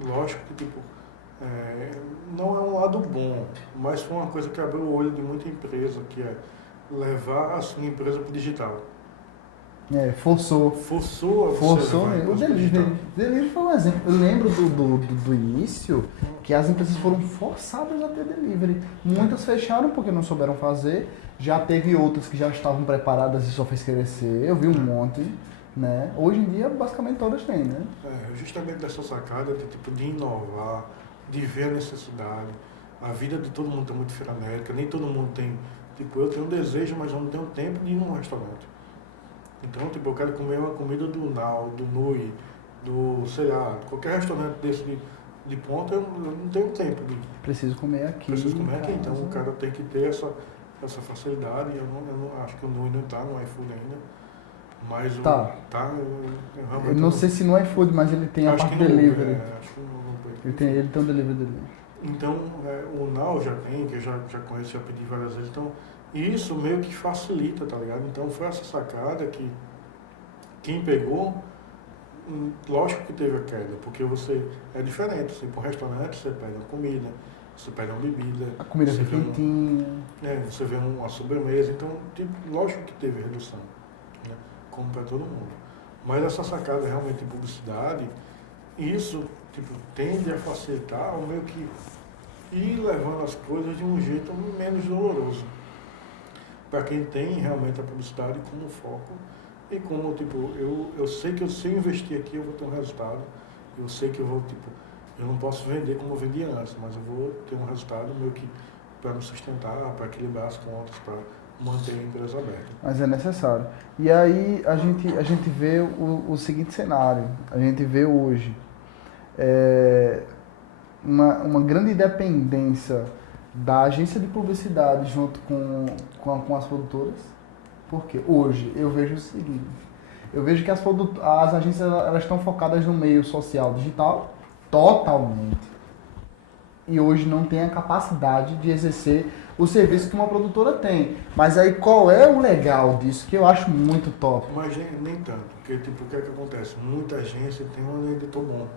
lógico que, tipo, não é um lado bom, mas foi uma coisa que abriu o olho de muita empresa, que é levar a sua empresa para o digital. Forçou mesmo. O delivery foi um exemplo. Eu lembro do início que as empresas foram forçadas a ter delivery. Muitas fecharam porque não souberam fazer. Já teve outras que já estavam preparadas e só fez crescer. Eu vi um monte. Né? Hoje em dia, basicamente, todas têm, né? Justamente dessa sacada de inovar, de ver a necessidade. A vida de todo mundo está muito frenética, nem todo mundo tem... Tipo, eu tenho um desejo, mas eu não tenho tempo de ir num restaurante. Então, tipo, eu quero comer uma comida do Nau, do Nui, sei lá, qualquer restaurante desse de ponta, eu não tenho tempo de... Preciso comer aqui. Então o cara tem que ter essa facilidade. Eu não acho que o Nui não está no iFood ainda. Mas eu não sei se no iFood, mas ele tem a parte delivery. Ele tem um delivery dele. Então, o Now já tem, que eu já conheço, já pedi várias vezes. Então, isso meio que facilita, tá ligado? Então, foi essa sacada que quem pegou, lógico que teve a queda, porque você é diferente. Você ir para um restaurante, você pede uma comida, você pede uma bebida. A comida você fica quentinha. Você vê uma sobremesa. Então, lógico que teve redução. Como para todo mundo. Mas essa sacada realmente em publicidade, isso tende a facilitar ou meio que ir levando as coisas de um jeito menos doloroso. Para quem tem realmente a publicidade como foco e como, eu sei que se eu investir aqui eu vou ter um resultado, eu sei que eu vou, Eu não posso vender como eu vendia antes, mas eu vou ter um resultado meio que para me sustentar, para equilibrar as contas, para manter a empresa aberta. Mas é necessário. E aí a gente vê o seguinte cenário, a gente vê hoje uma grande dependência da agência de publicidade junto com as produtoras. Porque hoje eu vejo o seguinte, eu vejo que as agências elas estão focadas no meio social digital, totalmente. E hoje não tem a capacidade de exercer o serviço que uma produtora tem. Mas aí qual é o legal disso, que eu acho muito top? Mas nem tanto, porque tipo, o que é que acontece? Muita agência tem um editor bom.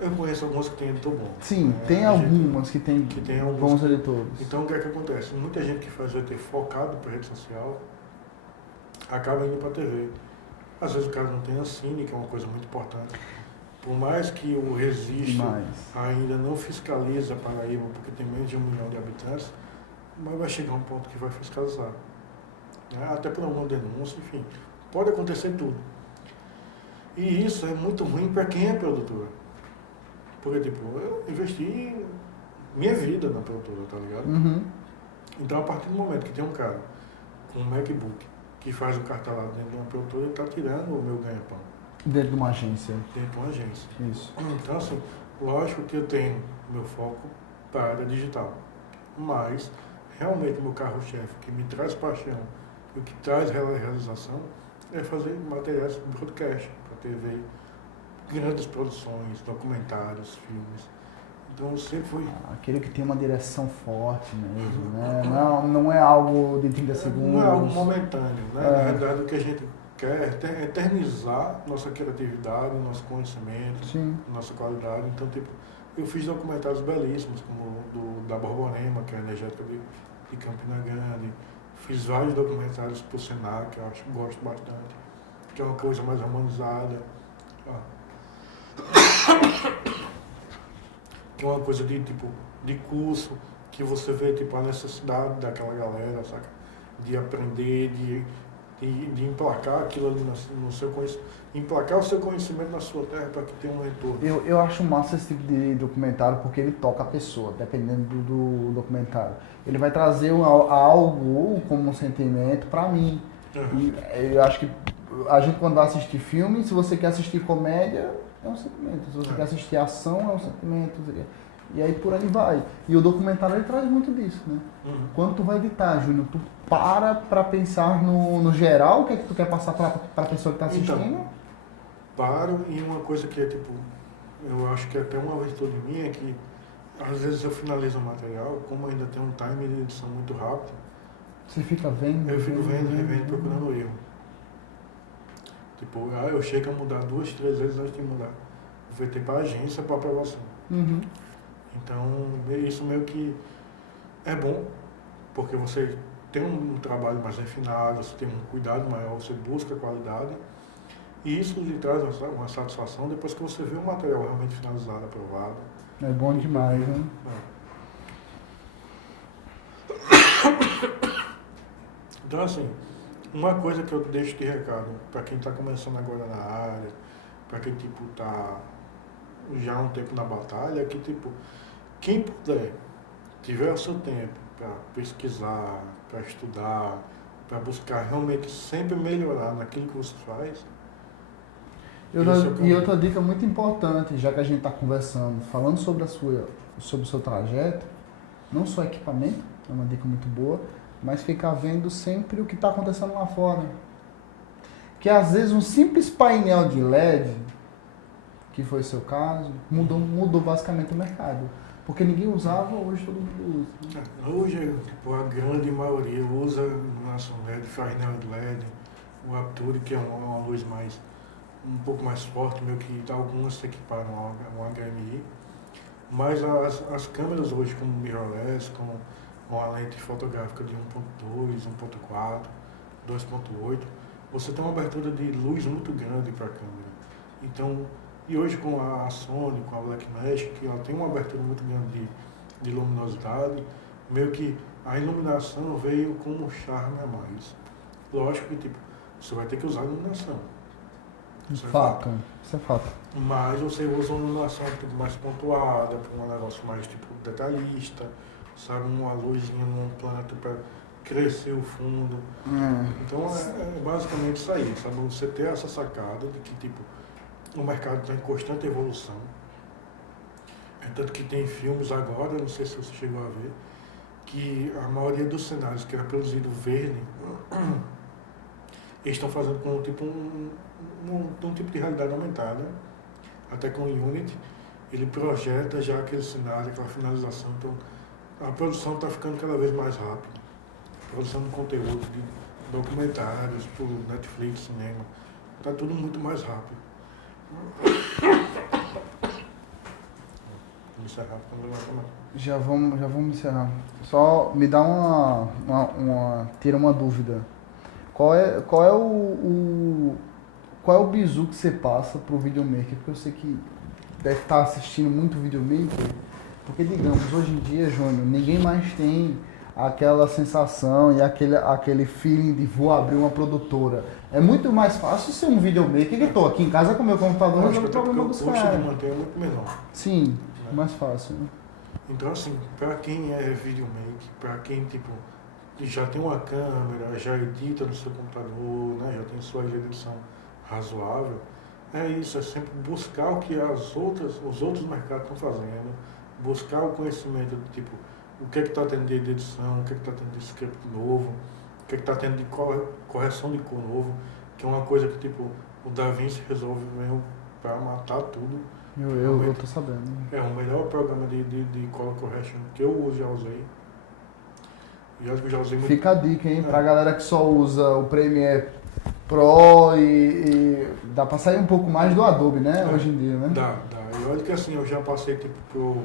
Eu conheço alguns que têm editor bom. Sim, tem algumas que tem bons editores. Então o que é que acontece? Muita gente que faz o ET focado para rede social acaba indo para a TV. Às vezes o cara não tem a Cine, que é uma coisa muito importante. Por mais que o registro ainda não fiscaliza a Paraíba, porque tem menos de 1 milhão de habitantes, mas vai chegar um ponto que vai fiscalizar. Né? Até por uma denúncia, enfim. Pode acontecer tudo. E isso é muito ruim para quem é produtor. Porque, tipo, eu investi minha vida na produtora, tá ligado? Uhum. Então, a partir do momento que tem um cara com um MacBook que faz o cartelado dentro de uma produtora, ele tá tirando o meu ganha-pão. Dentro de uma agência. Dentro de uma agência. Isso. Então, assim, lógico que eu tenho meu foco para a área digital. Mas, realmente, meu carro-chefe, que me traz paixão e o que traz realização, é fazer materiais de broadcast para TV, grandes produções, documentários, filmes. Então, eu sempre fui... Aquele que tem uma direção forte mesmo, né? Não é algo de 30 segundos. Não é algo momentâneo, né? Na realidade, o que a gente quer é eternizar nossa criatividade, nosso conhecimento, Sim. nossa qualidade. Então, tipo, eu fiz documentários belíssimos, como da Borborema, que é a energética de Campina Grande. Fiz vários documentários para o Senac, que eu gosto bastante, que é uma coisa mais harmonizada. Que é uma coisa de, tipo, de curso, que você vê, tipo, a necessidade daquela galera, saca? De aprender, de emplacar aquilo ali no seu conhecimento, emplacar o seu conhecimento na sua terra para que tenha um retorno. Eu acho massa esse tipo de documentário porque ele toca a pessoa, dependendo do documentário. Ele vai trazer algo como um sentimento para mim. Uhum. E eu acho que a gente, quando vai assistir filme, se você quer assistir comédia, é um sentimento. Se você quer assistir ação, é um sentimento. E aí por aí vai. E o documentário ele traz muito disso, né? Uhum. Quando tu vai editar, Júnior, tu para pensar no geral, o que é que tu quer passar para a pessoa que está assistindo? Então, paro, e uma coisa que é tipo, eu acho que é até uma virtude minha é que às vezes eu finalizo o material, como ainda tem um time de edição muito rápido, você fica vendo? Eu fico vendo, revendo, procurando erro. Tipo, eu chego a mudar 2, 3 vezes antes de mudar. Vou ter para a agência para aprovação. Uhum. Então, isso meio que é bom, porque você tem um trabalho mais refinado, você tem um cuidado maior, você busca qualidade. E isso lhe traz uma satisfação depois que você vê o material realmente finalizado, aprovado. É bom demais, né? Então, assim, uma coisa que eu deixo de recado para quem está começando agora na área, para quem tipo tá já há um tempo na batalha, é que tipo, quem puder, tiver o seu tempo para pesquisar, para estudar, para buscar realmente sempre melhorar naquilo que você faz. E outra dica muito importante, já que a gente está conversando, falando sobre o seu trajeto, não só equipamento, é uma dica muito boa, mas ficar vendo sempre o que está acontecendo lá fora. Que às vezes um simples painel de LED, que foi o seu caso, mudou basicamente o mercado. Porque ninguém usava, hoje todo mundo usa. Hoje, tipo, a grande maioria usa iluminação LED, painel de LED, o Apture, que é uma luz um pouco mais forte, meio que algumas se equiparam a um HMI. Mas as câmeras hoje, como mirrorless, com a lente fotográfica de 1.2, 1.4, 2.8, você tem uma abertura de luz muito grande para a câmera. Então, e hoje com a Sony, com a Blackmagic, que ela tem uma abertura muito grande de luminosidade, meio que a iluminação veio como um charme a mais. Lógico que tipo, você vai ter que usar a iluminação. Isso é Fato. Isso é fato. Mas você usa uma iluminação tipo, mais pontuada, para um negócio mais tipo detalhista, sabe? Uma luzinha num planeta para crescer o fundo. Então é basicamente isso aí, sabe? Você ter essa sacada de que tipo, o mercado está em constante evolução. É tanto que tem filmes agora, não sei se você chegou a ver, que a maioria dos cenários que era produzido verde, eles estão fazendo com tipo um tipo de realidade aumentada, até com o Unity, ele projeta já aquele cenário, aquela finalização, então a produção está ficando cada vez mais rápida. A produção de conteúdo, de documentários, por Netflix, cinema, está tudo muito mais rápido. Vamos encerrar, Já vamos encerrar. Só me dá tira uma dúvida. Qual é o bizu que você passa pro videomaker? Porque eu sei que deve estar assistindo muito videomaker, porque digamos, hoje em dia, Júnior, ninguém mais tem aquela sensação e aquele feeling de vou abrir uma produtora. É muito mais fácil ser um videomaker que estou aqui em casa com meu computador e resolver o problema dos caras. O custo de manter é muito menor. Sim, mais fácil. Né? Então assim, para quem é videomaker, para quem tipo já tem uma câmera, já edita no seu computador, né, já tem sua edição razoável, é isso, é sempre buscar o que os outros mercados estão fazendo, buscar o conhecimento de tipo, o que é que está tendo de edição, o que é que está tendo de script novo, o que é que está tendo de correção de cor novo, que é uma coisa que tipo, o DaVinci resolve mesmo para matar tudo. Eu tô sabendo. É o melhor programa de color correction que eu já usei. E acho que eu já usei muito. Fica a dica, hein, pra galera que só usa o Premiere Pro e dá pra sair um pouco mais do Adobe, né, hoje em dia, né? Dá. E olha que assim, eu já passei tipo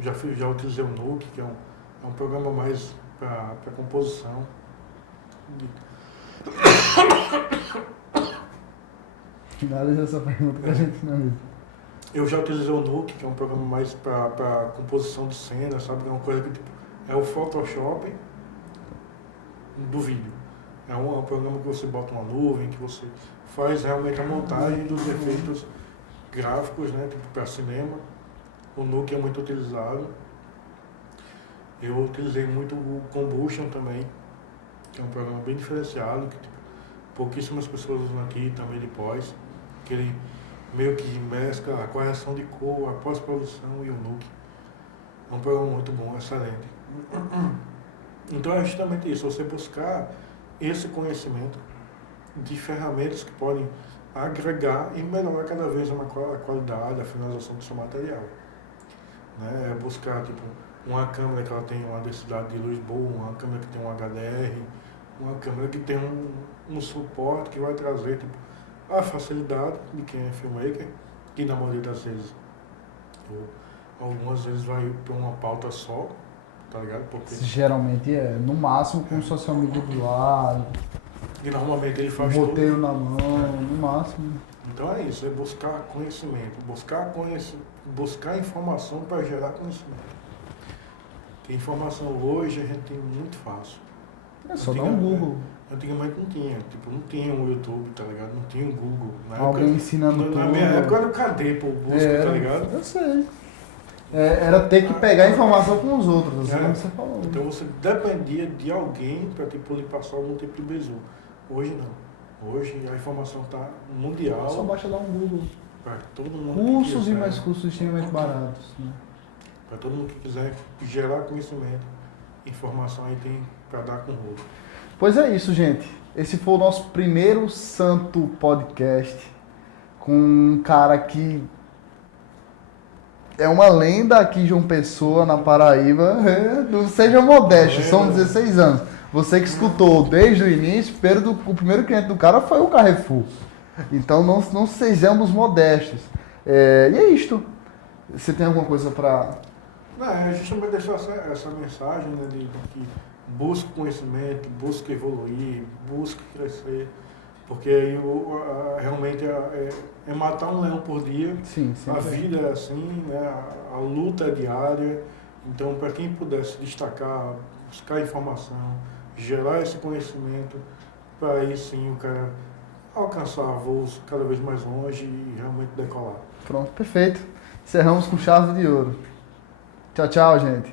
já utilizei o Nuke, que é um programa mais pra composição. Finaliza essa pergunta que a gente finaliza. Eu já utilizei o Nuke, que é um programa mais para composição de cena, sabe? É uma coisa que tipo, é o Photoshop do vídeo. É um programa que você bota uma nuvem, que você faz realmente a montagem dos efeitos gráficos, né? Tipo para cinema. O Nuke é muito utilizado. Eu utilizei muito o Combustion também, que é um programa bem diferenciado, que tipo, pouquíssimas pessoas usam aqui também de pós, que ele meio que mescla a correção de cor, a pós-produção e o Nuke. É um programa muito bom, excelente. Então é justamente isso, você buscar esse conhecimento de ferramentas que podem agregar e melhorar cada vez a qualidade, a finalização do seu material. Né? É buscar tipo, uma câmera que ela tenha uma densidade de luz boa, uma câmera que tenha um HDR, uma câmera que tenha um suporte que vai trazer tipo, a facilidade de quem é filmmaker, que na maioria das vezes, ou algumas vezes vai para uma pauta só, tá ligado? Porque geralmente é, no máximo com o social media do lado, e normalmente ele faz roteiro tudo. na mão, no máximo. Então é isso, é buscar conhecimento, buscar informação para gerar conhecimento. Porque informação hoje a gente tem muito fácil. É só dar um Google. Antigamente não tinha, tipo, não tinha o YouTube, tá ligado? Não tinha o Google. Alguém ensinando tudo. Na minha época era o cadê, pô, busca, tá ligado? Eu sei. Era ter que pegar a informação com os outros, assim como você falou. Então você dependia de alguém para tipo, lhe passar algum tipo de bizu. Hoje não. Hoje a informação está mundial. Só basta dar um Google. Para todo mundo. Cursos e mais cursos extremamente baratos. Né? Para todo mundo que quiser gerar conhecimento, informação aí tem para dar com o rolo. Pois é isso, gente. Esse foi o nosso primeiro Santo Podcast com um cara que é uma lenda aqui em João Pessoa, na Paraíba. Não seja modesto, são 16 anos. Você que escutou desde o início, o primeiro cliente do cara foi o Carrefour. Então não sejamos modestos. E é isto. Você tem alguma coisa para... Não, é justamente deixar essa mensagem, né, de que busque conhecimento, busque evoluir, busque crescer. Porque aí realmente é matar um leão por dia. Sim, a vida é assim, né? A luta é diária. Então, para quem puder se destacar, buscar informação, gerar esse conhecimento, para aí sim o cara alcançar voos cada vez mais longe e realmente decolar. Pronto, perfeito. Encerramos com chave de ouro. Tchau, tchau, gente.